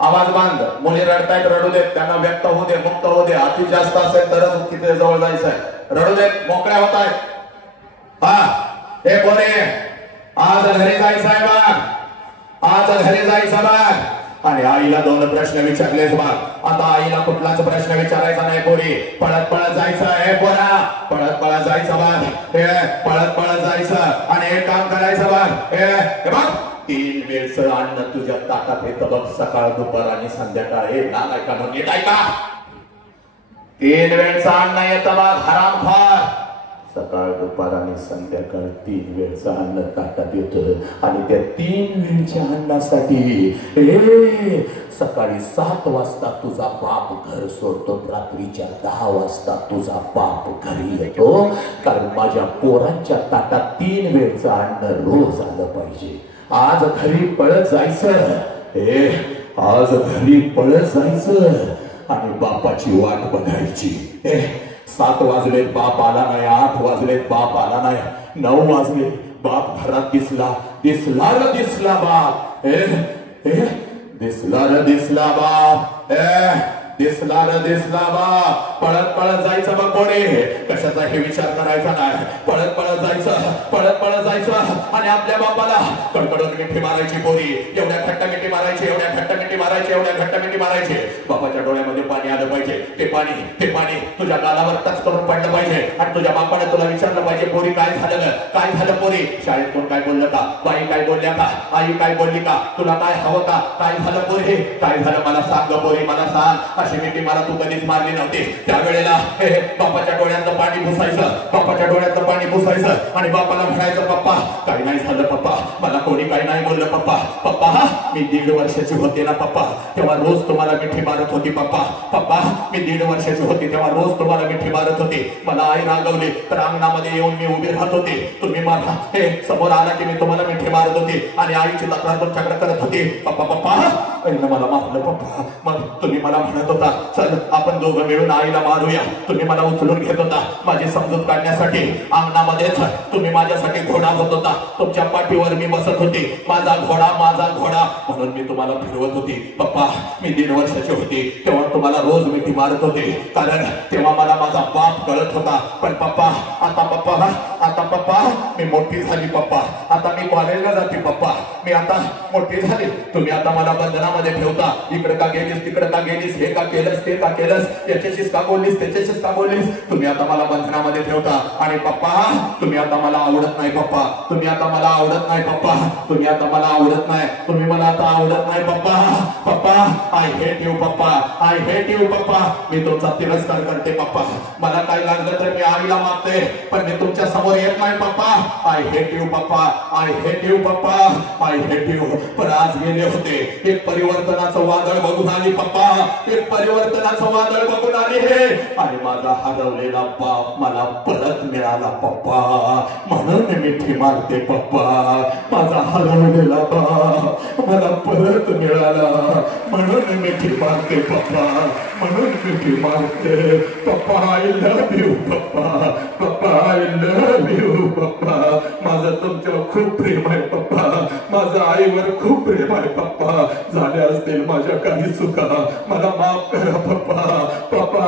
आवाज बांध. मुली रडतायत, रडू देत, त्यांना व्यक्त होऊ दे, मुक्त होऊ दे. अति जास्त असेल तरच तिथे जवळ जायचं आहे, रडू देत, मोकळ्या होत आहेत. हा, हे बोले, आज घरी जायचं आहे बाग, आज घरी जायचं बाग. आणि आईला 2 प्रश्न विचारले बाग. आता आईला कुठलाच प्रश्न विचारायचा नाही पोरी, पळत पळत जायचं आहे पोरा, पळत पळत जायचं बाग, पळत पळत जायचं आणि एक काम करायचं बाग. हे बघ, 3 वेळचं अन्न तुझ्या ताटात येतं बघ, सकाळ दुपार आणि संध्याकाळ. हे नालायका म्हणून येत आहे का? 3 वेळचं अन्न येतं बघ हरामखोर, सकाळ दुपार आणि संध्याकाळ 3 वेळचं अन्न ताटात येतं. आणि त्या 3 वेळच्या अन्नासाठी सकाळी 7 वाजता तुझा बाप घर सोडतो, रात्रीच्या 10 वाजता तुझा बाप घरी येतो. कारण माझ्या पोरांच्या ताटात 3 वेळचं अन्न रोज आलं पाहिजे. आज घरी पळत जायचं, आज घरी पळत जायचं आणि बापाची वाट बघायची. 7 वाजलेत बाप आला नाही, 8 वाजलेत बाप आला नाही, 9 वाजले बाप घरात दिसला, दिसला र दिसला बाप, दिसला र दिसला बाप, दिसला र दिसला बाप. पळत पळत जायचं बघ कोणी, कशाचा हे विचार करायचा नाही, पळत पळत जायचं, पळत पळत जायचं आणि आपल्या बापाला कडकडून मिठी मारायची पोरी. एवढ्या घट्ट मिठी मारायची, एवढ्या घट्ट मिठी मारायची, एवढ्या घट्ट मिठी मारायची. बापाच्या डोळ्यामध्ये पाणी आलं पाहिजे, ते पाणी तुझ्या गालावर टच करून पडलं पाहिजे आणि तुझ्या बापाने तुला विचारलं पाहिजे, पोरी काय झालं, काय झालं पोरी? शाळेत कोण काय बोललं का, बाई काय बोलल्या का, आई काय बोलली का, तुला काय हवं का, काय झालं पोरी, काय झालं मला सांग पोरी, मला सांग. अशी मिठी मला तू कधीच मारली नव्हती. त्यावेळेला बापाच्या डोळ्यातलं पाणी पुसायचं, बापाच्या डोळ्यातलं पाणी पुसायचं आणि बापाला म्हणायचं, पप्पा काही नाही झालं पप्पा, मला कोणी काही नाही बोललं पप्पा. पप्पा मी 1.5 वर्षाची होते ना पप्पा, तेव्हा रोज तुम्हाला मिठी मारत होती पप्पा. पप्पा मी 1.5 वर्षाची होती तेव्हा रोज तुम्हाला मिठी मारत होती. मला आई रागवली तर अंगणामध्ये येऊन मी उभी राहत होते, तुम्ही मला समोर आला की मी तुम्हाला मिठी मारत होती आणि आईची तक्रार तुमच्याकडे करत होती. पप्पा पप्पा आईनं मला मारलं पप्पा. मग तुम्ही मला म्हणत होता, चल आपण दोघं मिळून आईला मारूया. तुम्ही मला उचलून घेत होता माझी समजूत काढण्यासाठी. अंगणामध्येच तुम्ही माझ्यासाठी घोडा होत होता, तुमच्या पाठीवर मी बसत होती. माझा घोडा म्हणून मी तुम्हाला फिरवत होती. पप्पा मी 1.5 वर्षाची होती तेव्हा तुम्हाला रोज मिठी मारत होते, कारण तेव्हा मला माझा बाप कळत होता. पण पप्पा आता पप्पा मी मोठी झाली पप्पा, आता मी कॉलेजला जाते पप्पा, मी आता मोठी झाली, तुम्ही आता मला बंधनामध्ये ठेवता, इकडे का गेलीस तिकडे का गेलीस, हे का केलंस ते का केलंस, याच्याशीच का बोललीस त्याच्याशीच का बोललीस, तुम्ही आता मला बंधनामध्ये ठेवता आणि पप्पा तुम्ही आता मला आवडत नाही पप्पा, तुम्ही आता मला आवडत नाही पप्पा, तुम्ही आता मला आवडत नाही, तुम्ही मला आता आवडत नाही पप्पा, पप्पा आय हेट यू पप्पा, आय हेट यू पप्पा, मी तुमचा तिरस्कार करते पप्पा, मला काय लागलं तर मी आईला मागते पण मी तुमच्या समोर येत नाही पप्पा, आय हेट यू पप्पा, आय हेट यू पप्पा, आय हेट यू. पण आज गेले होते, एक परिवर्तनाचं वादळ बघून आली पप्पा, एक परिवर्तनाचं वादळ बघून आली हे, आणि माझा हरवलेला बाप मला परत मिळाला पप्पा, म्हणून मिठी मारते पप्पा, माझा हरवलेला बाप मला परत मिळाला म्हणून मिठी मारते पप्पा, म्हणून मिठी मारते पप्पा, आय लव्ह यू पप्पा, पप्पा आय लव्ह यू पप्पा, माझं तुमच्यावर खूप प्रेम आहे पप्पा, माझं आईवर खूप प्रेम आहे पप्पा, झाल्या असतील माझ्या काही चुका, मला माफ करा पप्पा, पप्पा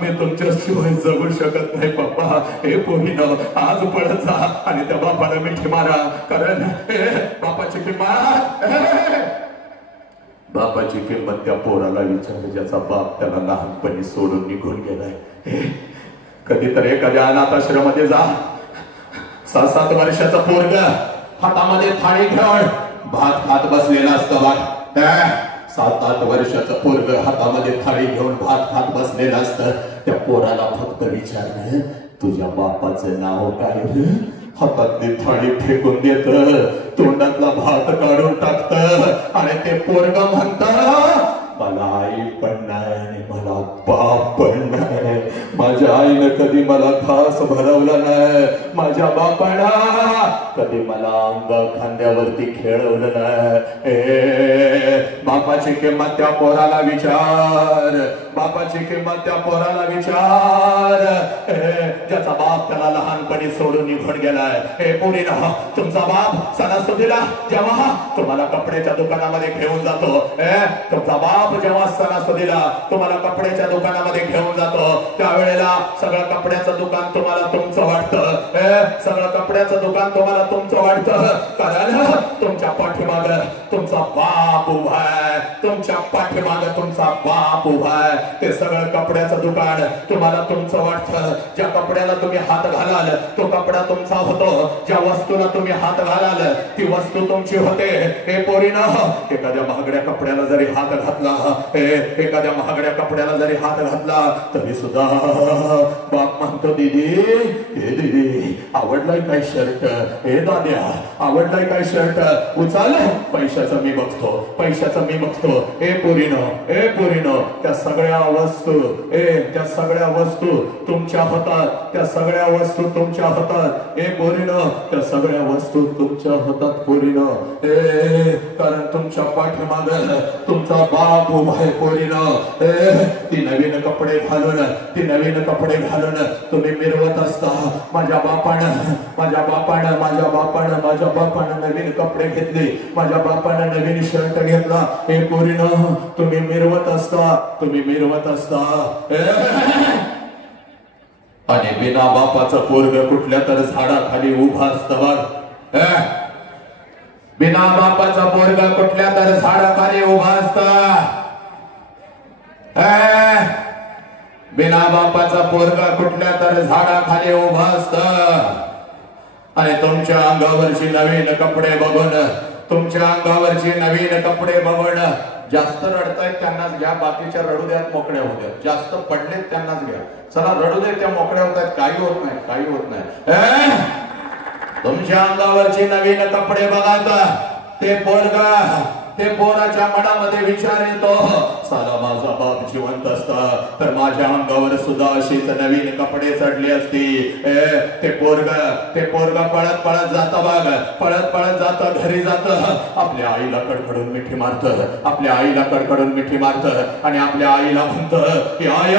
मी तुमच्याशिवाय जगू शकत नाही पप्पा, हे पोरीनं आज पळत जा आणि त्या बापाला मिठी मारा, कारण बापाची किंमत, बापाची किंमत त्या पोराला विचार ज्याचा बाप त्याला लहानपणी सोडून निघून गेलाय. कधीतरी एखाद्या अनाथाश्रमामध्ये जा, 6-7 वर्षाचा पोरग हातामध्ये थाळी घेऊन भात खात बसलेला असतं बघ, 7-8 वर्षाचं पोरग हातामध्ये थाळी घेऊन भात खात बसलेलं असतं, त्या पोराला फक्त विचारणं तुझ्या बापाचं नाव काय रे, हातातली थाळी फेकून देत, तोंडातला भात काढून टाकत आणि ते पोरग म्हणत मला आई पण नाही आणि मला बाप पण नाही, माझ्या आईनं कधी मला घास भरवला नाही, माझ्या बापानं कधी मला अंग खांद्यावरती खेळवलं नाही. बापाची किंमत त्या पोराला विचार, बापाची किंमत त्या पोराला विचार, ज्याचा बाप त्याला लहानपणी सोडून निघून गेलाय. हे पोरीनं तुमचा बाप सणासुदीला जेव्हा तुम्हाला कपड्याच्या दुकानामध्ये घेऊन जातो, तुमचा बाप जेव्हा सणासुदीला तुम्हाला कपड्याच्या दुकानामध्ये घेऊन जातो, त्यावेळेला सगळं कपड्याचं दुकान तुम्हाला तुमचं वाटतं, सगळं कपड्याचं दुकान तुम्हाला तुमचं वाटतं, कारण तुमच्या पाठीमाग तुमचा बाप उभा आहे, तुमच्या पाठीमाग तुमचा बाप उभा आहे. ते सगळं कपड्याचं दुकान तुम्हाला तुमचं वाटतं, ज्या कपड्याला तुम्ही हात घालाल तो कपडा तुमचा होतो, ज्या वस्तूला तुम्ही हात घालाल ती वस्तू तुमची होते. हे पोरीनं एखाद्या महागड्या कपड्याला जरी हात घातला, एखाद्या महागड्या कपड्याला जरी हात घातला तरी सुद्धा बाप म्हणतो दीदी, हे दीदी आवडलाय काय शर्ट, हे दाद्या आवडलाय काय शर्ट, उचल पैशाचं मी बघतो, पैशाचं मी बघतो. हे पोरीनो त्या सगळ्या वस्तू, त्या सगळ्या वस्तू तुमच्या हातात, त्या सगळ्या वस्तू तुमच्या हातात. हे पोरीनो त्या सगळ्या वस्तू तुमच्या हातात पोरीनो, कारण तुमच्या पाठीमाग तुमचा बाप उभा आहे पोरीनो. ती नवीन कपडे घालून, ती नवीन कपडे घालून तुम्ही मिरवत असता, माझ्या बापानं माझ्या बापानं माझ्या बापानं माझ्या बापानं नवीन कपडे घेतले, माझ्या बापानं नवीन शर्ट घेतला. हे पोरीनो तुम्ही मिरवत असता, तुम्ही मिरवत असता. आणि बिना बापाचं पोरग कुठल्या तर झाडाखाली उभा असतं बघ, बिना बापाचा पोरग कुठल्या तर झाडाखाली उभा असता, बिना बापाचा पोरगा कुठल्या तर झाडाखाली उभा असत, आणि तुमच्या अंगावरची नवीन कपडे बघून, तुमच्या अंगावरची नवीन कपडे बघून जास्त रडतायत त्यांनाच घ्या, बाकीच्या रडू द्यात मोकळ्या होत्यात, जास्त पडलेत त्यांनाच घ्या, चला रडू दे त्या मोकळ्या होतात, काही होत नाही, काही होत नाही. तुमच्या अंगावरची नवीन कपडे बघायचा ते पोरगा, ते पोराच्या मनामध्ये विचार येतो, साला माझा बाप जिवंत असता तर माझ्या अंगावर सुद्धा अशीच नवीन कपडे चढले असती. ते पोरगा पळत पळत जात बघ, पळत पळत जात घरी जात, आपल्या आईला कडकडून मिठी मारत, आपल्या आईला कडकडून मिठी मारत आणि आपल्या आईला म्हणत, याय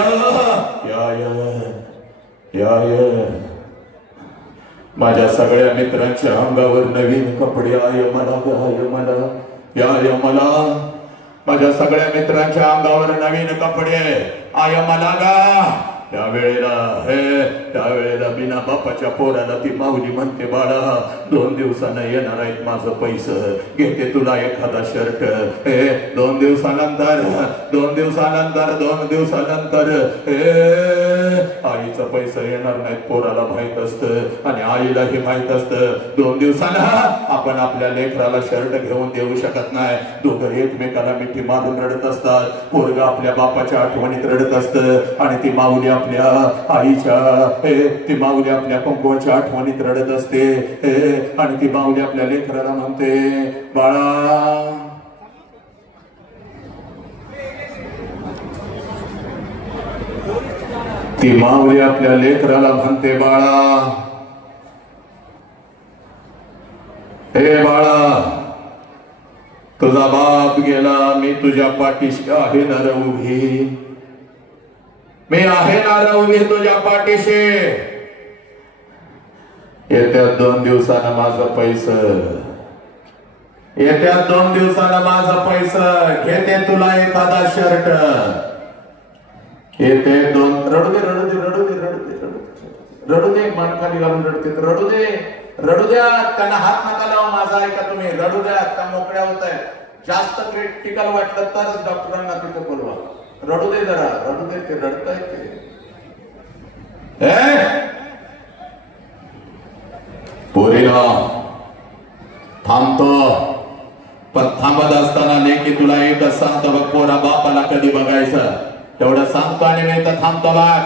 माझ्या सगळ्या मित्रांच्या अंगावर नवीन कपडे, आय मला आय मला, याय मला, माझ्या सगळ्या मित्रांच्या अंगावर नवीन कपडे, आय मला गा. त्यावेळेला बिना बापाच्या पोराला ती माऊली म्हणते, बाळा 2 दिवसानं येणार आहेत माझं पैसे, घेते तुला एखादा शर्ट. 2 दिवसानंतर आईचं पैसा येणार नाहीत, पोराला माहित असतं आणि आईलाही माहित असतं. 2 दिवसांना आपण आपल्या लेकराला शर्ट घेऊन देऊ शकत नाही. दोघं एकमेकाला मिठी मारून रडत असतात. पोरगा आपल्या बापाच्या आठवणीत रडत असतं आणि ती माऊली आपल्या आईच्या ती माऊली आपल्या कुंकवाच्या आठवणीत रडत असते. आणि ती माऊली आपल्या लेकराला म्हणते, बाळा ती माऊली आपल्या लेकराला म्हणते, बाळा हे बाळा, तुझा बाप गेला, मी तुझ्या पाठीशी आहे ना उभी, मी आहे ना उभी तुझ्या पाठीशी. येत्या 2 दिवसानं माझं पैसे, येत्या 2 दिवसानं माझं पैसे, घेते तुला एखादा शर्ट. येते 2 रडू दे मान खाली घालून रडते, रडू द्या, त्यांना हात नका लावा, माझा ऐका तुम्ही, रडू द्या, त्या मोकळ्या होत आहे. जास्त क्रिटिकल वाटलं तरच डॉक्टरांना तिथं बोलवा. रडू दे जरा, रडू दे, ते रडताय ते. पोरीला थांबतो, पण थांबत असताना लेकी तुला एकच सांगतो बघ, पोरा बापाला कधी बघायचं तेवढं सांगतो आणि मी तर थांबतो बघ.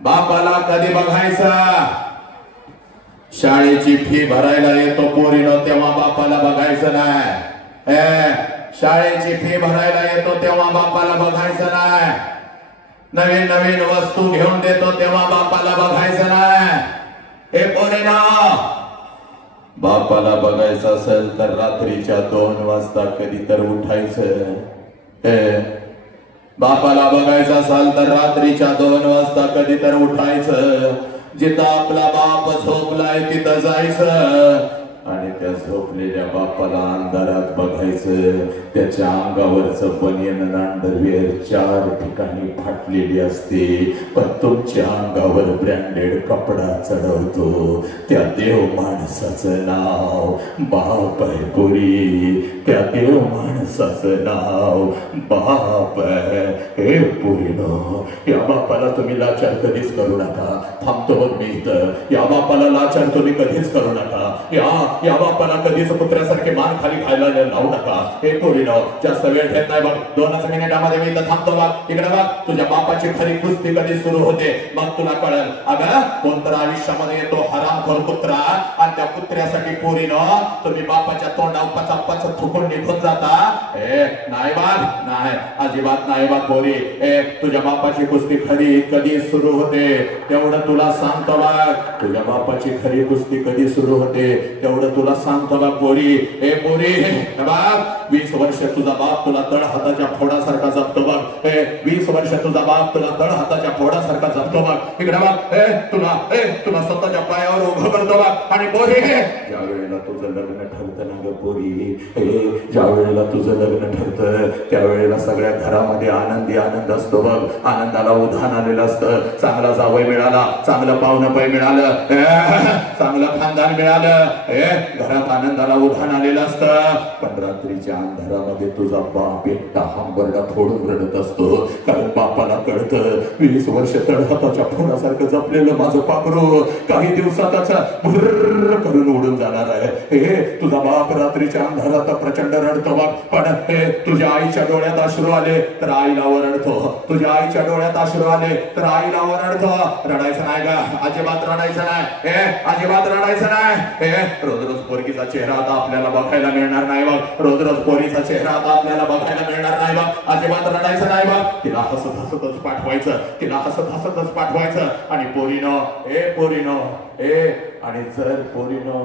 बापाला कधी बघायचं, शाळेची फी भरायला येतो पोरीनं तेव्हा बापाला बघायचं नाही. शाळेची फी भरायला येतो तेव्हा बापाला बघायचं नाही. नवीन वस्तू घेऊन देतो तेव्हा बापाला बघायचं नाही. हे पोरीनं बापाला बघायचं असेल तर रात्रीच्या 2 वाजता कधी तर उठायचं. बापाला बघायचं असेल तर रात्रीच्या 2 वाजता कधी तर उठायचं. जिथं आपला बाप झोपलाय तिथं जायचं आणि त्या झोपलेल्या बापाला अंधारात बघायचं. त्याच्या अंगावरचं बनियन अंडरवेअर 4 ठिकाणी फाटलेली असते, पण तुमच्या अंगावर ब्रँडेड कपडा चढवतो. त्या देव माणसाचं नाव बाप आहे पोरी, त्या देव माणसाचं नाव बाप आहे. हे पोरीनो, या बापाला तुम्ही लाचार कधीच करू नका. थांबतो बघ मी इथं. या बापाला लाचार तुम्ही कधीच करू नका. या बापाला कधीच कुत्र्यासारखे मान खाली खायला लावू नका. हे पोरीनो, जास्त वेळ घेत नाही बघ, 2च मिनिटामध्ये मी इथं थांबतो बघ. इकडे बघ, तुझ्या बापाची खरी कुस्ती कधी सुरू होते मग तुला कळेल. अगं कोणतर आयुष्यामध्ये येतो हरामखोर कुत्रा आणि त्या कुत्र्यासाठी पोरीनो तुम्ही बापाच्या तोंडावर पचापच थुकून निघून जाता. नाही बाग, नाही, अजिबात नाही बाग पोरी. तुझ्या बापाची कुस्ती खरी कधी सुरू होते तेवढं तुला सांगतो बघ. तुझ्या बापाची खरी कुस्ती कधी सुरू होते तेवढं तुला सांगतो बघ पोरी. पोरी बाप, 20 वर्ष तुझा बाप तुला तळ हाताच्या फोडासारखा जपतो बघ. 20 वर्ष तुझा बाप तुला तळ हाताच्या फोडासारखा जपतो बघ. इकडे बघ, तुला स्वतःच्या पायावर उभं करतो बघ. आणि पोरी, ज्या वेळेला तुझं लग्न ठरतं ना ग पोरी, ज्या वेळेला तुझं लग्न ठरतं त्यावेळेला सगळ्या घरामध्ये आनंद असतो बघ. आनंदाला उधाण आलेलं असतं. चांगला जावई मिळाला, चांगलं पाहुणं पै मिळालं, चांगलं खानदान मिळालं, घरात आनंदाला उधाण आलेलं असतं. पण रात्रीच्या अंधारामध्ये तुझा बाप एकटा हंबरडा फोडून रडत असतो. कारण बापाला कळतं 20 वर्ष तळहाताच्या फोडासारखं जपलेलं माझं पाखरू काही दिवसातच भुर्र करून उडून जाणार आहे. तुझा बाप रात्रीच्या अंधारात प्रचंड रडतो बघ. पण तुझ्या आईच्या डोळ्यात अश्रू आले तर आईला ओरडतो. तुझ्या आईच्या डोळ्यात अश्रू आले तर आईला ओरडतो. रडायचं नाही का, अजिबात रडायचं नाही. अजिबात रडायचं नाही. रोज पोरगीचा चेहरा आता आपल्याला बघायला मिळणार नाही बघ. रोज पोरीचा चेहरा आता आपल्याला बघायला मिळणार नाही बघ. अजिबात रडायचं नाही बघ. तिला हसतच पाठवायचं, तिला हसतच पाठवायचं. आणि पोरीनो, पोरीनो, आणि जर पोरीनो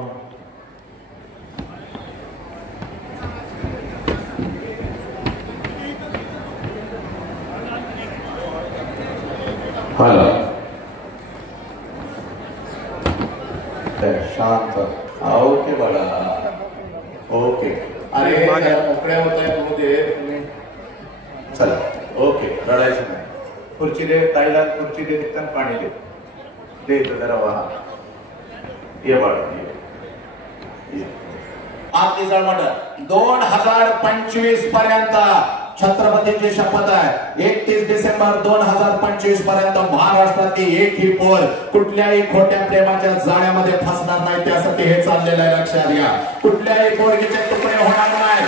शांत. ओके बाळा, ओके. अरे मोकळ्या होत आहे, चला, ओके, रडायचं नाही. खुर्ची दे, ताईला खुर्ची दे, निघताना पाणी दे, दे इथं जरा वा. ये बाळ आपली जळमट 2025 पर्यंत छत्रपतीची शपथ आहे. 31 डिसेंबर 2025 पर्यंत महाराष्ट्रातली एकही पोर कुठल्याही खोट्या प्रेमाच्या जाळ्यामध्ये फसणार नाही. त्यासाठी हे चाललेलं आहे, लक्षात घ्या. कुठल्याही पोरगीचे तुकडे होणार नाही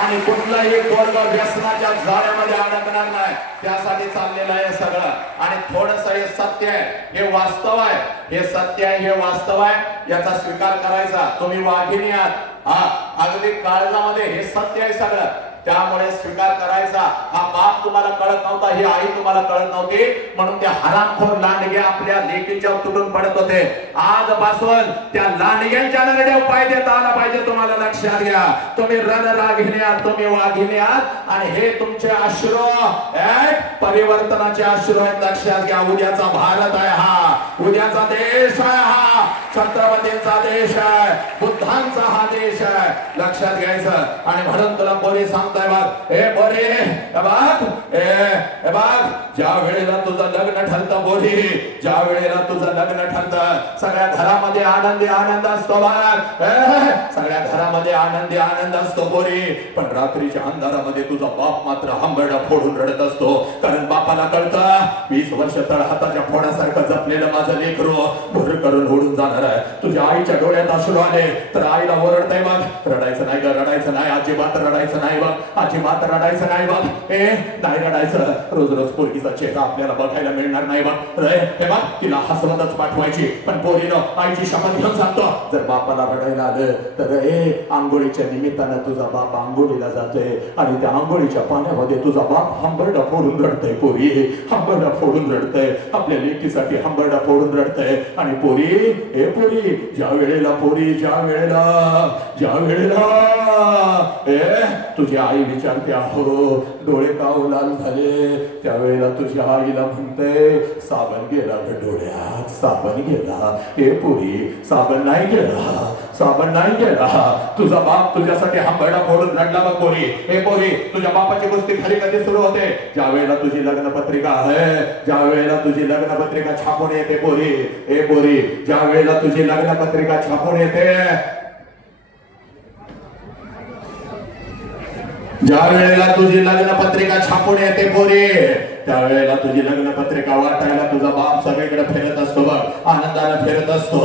आणि कुठलाही पोरग व्यसनाच्या जाळ्यामध्ये अडकणार नाही. त्यासाठी चाललेलं आहे सगळं. आणि थोडस हे सत्य आहे, हे वास्तव आहे, हे सत्य आहे, हे वास्तव आहे. याचा स्वीकार करायचा. तुम्ही वाघिणी आहात, अगदी काळजामध्ये हे सत्य आहे सगळं. त्यामुळे स्वीकार करायचा. हा बाप तुम्हाला कळत नव्हता, ही आई तुम्हाला कळत नव्हती, म्हणून त्या हरामखोर लांडगे आपल्या लेकीच्या तुटून पडत होते. आजपासून त्या लांडग्यांच्या नरड्यावर पाय देता आला पाहिजे. तुम्हाला लक्षात घ्या, तुम्ही रणरागिणी आहात, तुम्ही वाघिणी आहात आणि हे तुमचे अश्रू परिवर्तनाचे अश्रू आहेत. लक्षात घ्या. उद्याचा भारत आहे हा, उद्याचा देश आहे हा, छत्रपतींचा देश आहे, बुद्धांचा हा देश आहे. लक्षात घ्यायचं. आणि म्हणून तुला पोरी सांगताय बघ, ए पोरी बघ, ज्या वेळेला तुझं लग्न ठरतं पोरी, ज्या वेळेला तुझं लग्न ठरतं, सगळ्या घरामध्ये आनंदी आनंद असतो बघ, सगळ्या घरामध्ये आनंदी आनंद असतो पोरी. पण रात्रीच्या अंधारामध्ये तुझा बाप मात्र हंबरडा फोडून रडत असतो. कारण बापाला कळतं 20 वर्ष तळ हाताच्या फोडासारखं जपलेलं माझं लेकरू भुर करून उडून जाणार आहे. तुझ्या आईच्या डोळ्यात अश्रू आले तर आईला ओरडताय बघ, रडायचं नाही ग, रडायचं नाही, अजिबात रडायचं नाही बघ, अजिबात रडायचं नाही बघ, नाही रडायचं. रोज रोज पोरगीचा चेहरा आपल्याला बघायला मिळणार नाही बघ. हे बघ, तिला हसवतच पाठवायची. पण पोरीनं आईची शपथ घेऊन सांगतो, जर बापाला रडायला आलं तर आंघोळीच्या निमित्तानं तुझा बाप आंघोळीला जातोय आणि त्या आंघोळीच्या पाण्यामध्ये तुझा बाप हंबरडा फोडून रडतय. पोरी हंबरडा फोडून रडतय, आपल्या लेकीसाठी हंबरडा फोडून रडतय. आणि पोरी ज्या वेळेला तुझी आई विचारते अहो डोळे का लाल झाले, त्यावेळेला तुझ्या आईला म्हणते साबण गेला ग डोळ्यात, साबण गेला. हे पोरी साबण नाही गेला, साबण नाही गेला. तुझा बाप तुझ्यासाठी हंबरडा फोडून रडला बघ पोरी. हे पोरी, तुझ्या बापाची गोष्टी खरी कधी सुरू होते? ज्या वेळेला तुझी लग्नपत्रिका आहे, ज्या वेळेला तुझी लग्नपत्रिका छापून येते पोरी. हे पोरी, ज्या वेळेला तुझी लग्नपत्रिका छापून येते, ज्या वेळेला तुझी लग्नपत्रिका छापून येते पोरी, त्यावेळेला तुझी लग्नपत्रिका वाटायला तुझा बाप सगळीकडे फिरत असतो बघ, आनंदाने फिरत असतो.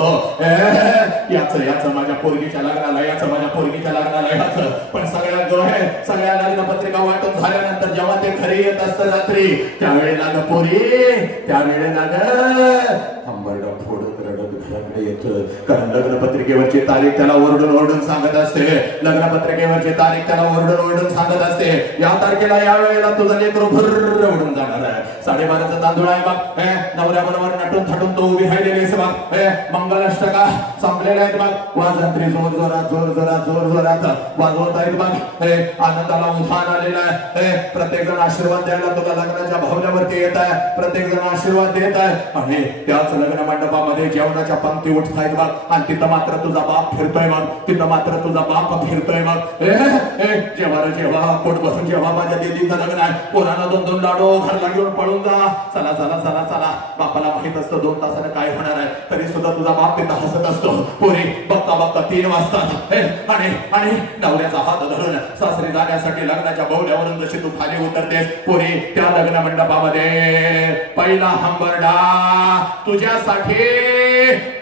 याच माझ्या पोरगीच्या लग्नाला, याचं माझ्या पोरगीच्या लग्नाला, याचं. पण सगळ्या लग्नपत्रिका वाटून झाल्यानंतर जेव्हा ते घरी येत असतं रात्री, त्यावेळेला ग पोरी, त्यावेळेला हंबरडा फोडत रडत घराकडे येतं. कारण लग्नपत्रिकेवरची तारीख त्याला ओरडून ओरडून सांगत असते, लग्नपत्रिकेवरची तारीख त्याला ओरडून ओरडून सांगत असते, या तारखेला या वेळेला तुझं लेकरू भुर्र उडून जाणार आहे. 12:30चा तांदूळ आहे बघ, नवऱ्याबरोबर नटून थटून तो उभी राहिलेली आहे बघ, मंगलाष्टका संपलेल्या आहेत बघ, वाजंत्री जोर जोरात वाजवत आहेत बघ. आनंदाला उफान आलेला आहे. प्रत्येक जण आशीर्वाद द्यायला तुला लग्नाच्या भावल्यावरती येत आहे, प्रत्येक जण आशीर्वाद देत आहे. आणि त्याच लग्न मंडपामध्ये जेवणाच्या पंक्ती उठतायत बघ, आणि तिथं मात्र तुझा बाप फिरतोय बघ, तिथं मात्र तुझा बाप फिरतोय बघ. जेव्हा पोट भरून जेव्हा माझ्या दिदीचं लग्न आहे, पोरांना 2-2 लाडू घरला घेऊन पळून जा, चला चला चला चला. बापाला माहित असतं 2 तासाने काय होणार आहे, तरी सुद्धा तुझा बाप तिथं हसत असतो. पोरी बघता बघता 3 वाजतात आणि नवऱ्याचा हात धरून सासरी जाण्यासाठी लग्नाच्या बौल्यावरून जशी तू खाली उतरतेस पोरी, त्या लग्न मंडपामध्ये पहिला हंबरडा तुझ्यासाठी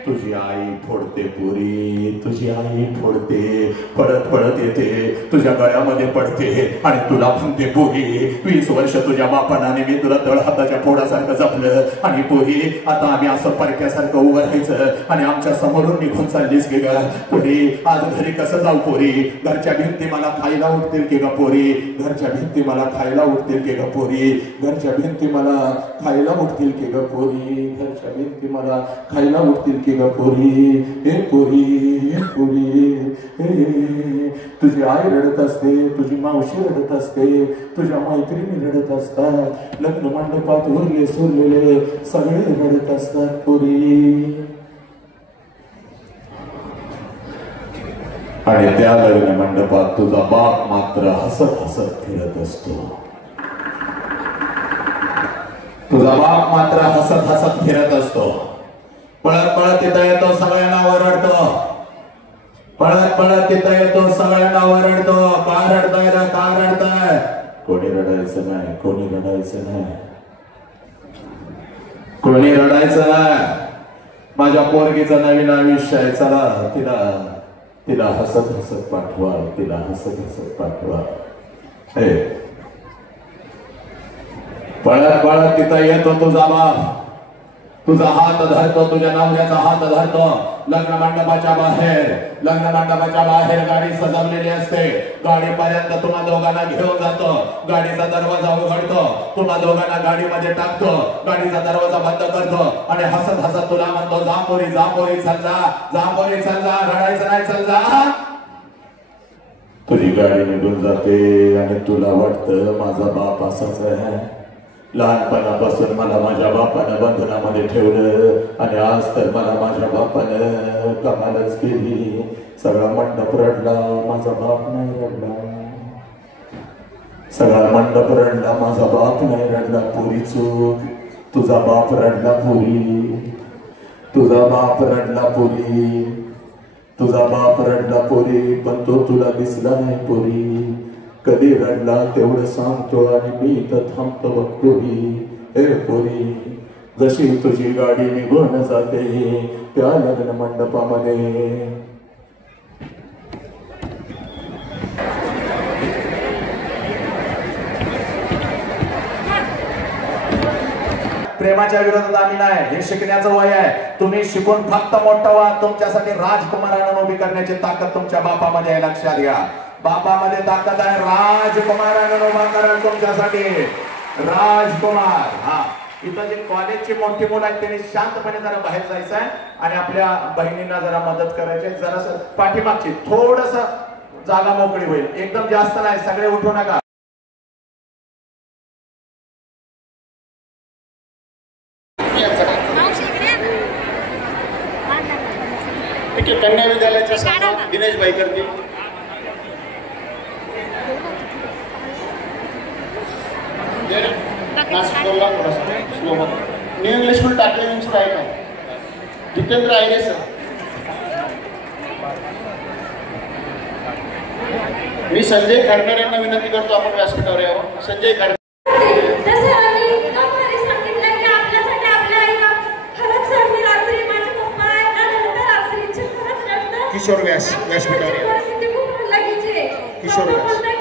तुझी आई फोडते पोरी, तुझी आई फोडते, पडत पडत येते, तुझ्या गळ्यामध्ये पडते आणि तुला म्हणते पोरी 20 वर्ष तुझ्या बापाने आणि मी तुला तळ हाताच्या फोडासारखं जपलं, आणि पोरी आता आम्ही असं परक्यासारखं उभं राहायचं आणि आमच्या समोरून निघून चाललीस की ग पोरी. आज घरी कसं जाऊ पोरी, घरच्या भिंती मला खायला उठतील की ग पोरी, घरच्या भिंती मला खायला उठतील की ग पोरी, घरच्या भिंती मला खायला उठतील की ग पोरी, घरच्या भिंती मला खायला उठतील की ग पोरी. हे पोरी, हे पोरी, तुझी आई रडत असते, तुझी मावशी रडत असते, तुझ्या मैत्रिणी रडत असतात, लग्न मंडपात उरले सोडलेले सगळे रडत असतात पोरी. आणि त्या लग्न मंडपात तुझा बाप मात्र हसत हसत फिरत असतो. तुझा बाप मात्र हसत हसत फिरत असतो. पळत पळत तिथं येतो, सगळ्यांना ओरडतो. पळत पळत तिथं येतो, सगळ्यांना ओरडतो. का रडताय रे, का रडताय? कोणी रडायचं नाही, कोणी रडायचं नाही, कोणी रडायचं नाही. माझ्या पोरगीचं नवीन आयुष्य आहे, चला तिला तिला हसत हसत पाठवा, तिला हसत हसत पाठवा. हे पळत पळत तिथं येतो तुझा बाप, तुझा हात धरतो, तुझ्या नवऱ्याचा हात धरतो. लग्न मंडपाच्या बाहेर गाडी सजवलेली असते. गाडीपर्यंत तुम्हा दोघांना घेऊन जातो. गाडीचा दरवाजा उघडतो, तुम्हा दोघांना गाडीमध्ये टाकतो. गाडीचा दरवाजा बंद करतो आणि हसत हसत तुला म्हणतो, जा पोरी, जा पोरी, चल जा, जा पोरी, चल जा, रडायचं नाही, चल जा. तुझी गाडी निघून जाते आणि तुला वाटतं माझा बाप असाच आहे. लहानपणापासून मला माझ्या बापानं बंधनामध्ये ठेवलं आणि आज तर मला माझ्या बापानं कमालच केली. सगळा मंडप रडला, माझा बाप नाही रडला. सगळा मंडप रडला, माझा बाप नाही रडला. पुरी चूक, तुझा बाप रडला पुरी, तुझा बाप रडला पुरी, तुझा बाप रडला पुरी, पण तो तुला दिसला नाही पुरी. कधी रडला तेवढं सांगतो आणि मी इथं थांबतो बघ पुरी. हे पुरी, जशी तुझी गाडी निघून जाते त्या लग्न मंडपामध्ये प्रेमाच्या विरोधात आम्ही नाही. हे शिकण्याचं वय आहे. तुम्ही शिकून फक्त मोठं व्हा. तुमच्यासाठी राजकुमारांना उभी करण्याची ताकद तुमच्या बापामध्ये आहे, लक्षात घ्या. बापामध्ये ताकद आहे. राजकुमारांना उभा करा तुमच्यासाठी, राजकुमार. हा, इथं जे कॉलेजची मोठी मुलं आहेत त्यांनी शांतपणे जरा बाहेर जायचं आहे आणि आपल्या बहिणींना जरा मदत करायची. जरासं पाठीमागची थोडस जागा मोकळी होईल, एकदम जास्त नाही. सगळे उठू नका. ठीक आहे, कन्या विद्यालयाच्या दिनेश भाई करतील. न्यू इंग्लिश स्कूल टाकले आहे का? जितेंद्र आयरे सर. मी संजय खारकर यांना विनंती करतो आपण व्यासपीठावर यावं. संजय खारकर. किशोर व्यास व्यासपीठावर. किशोर व्यास.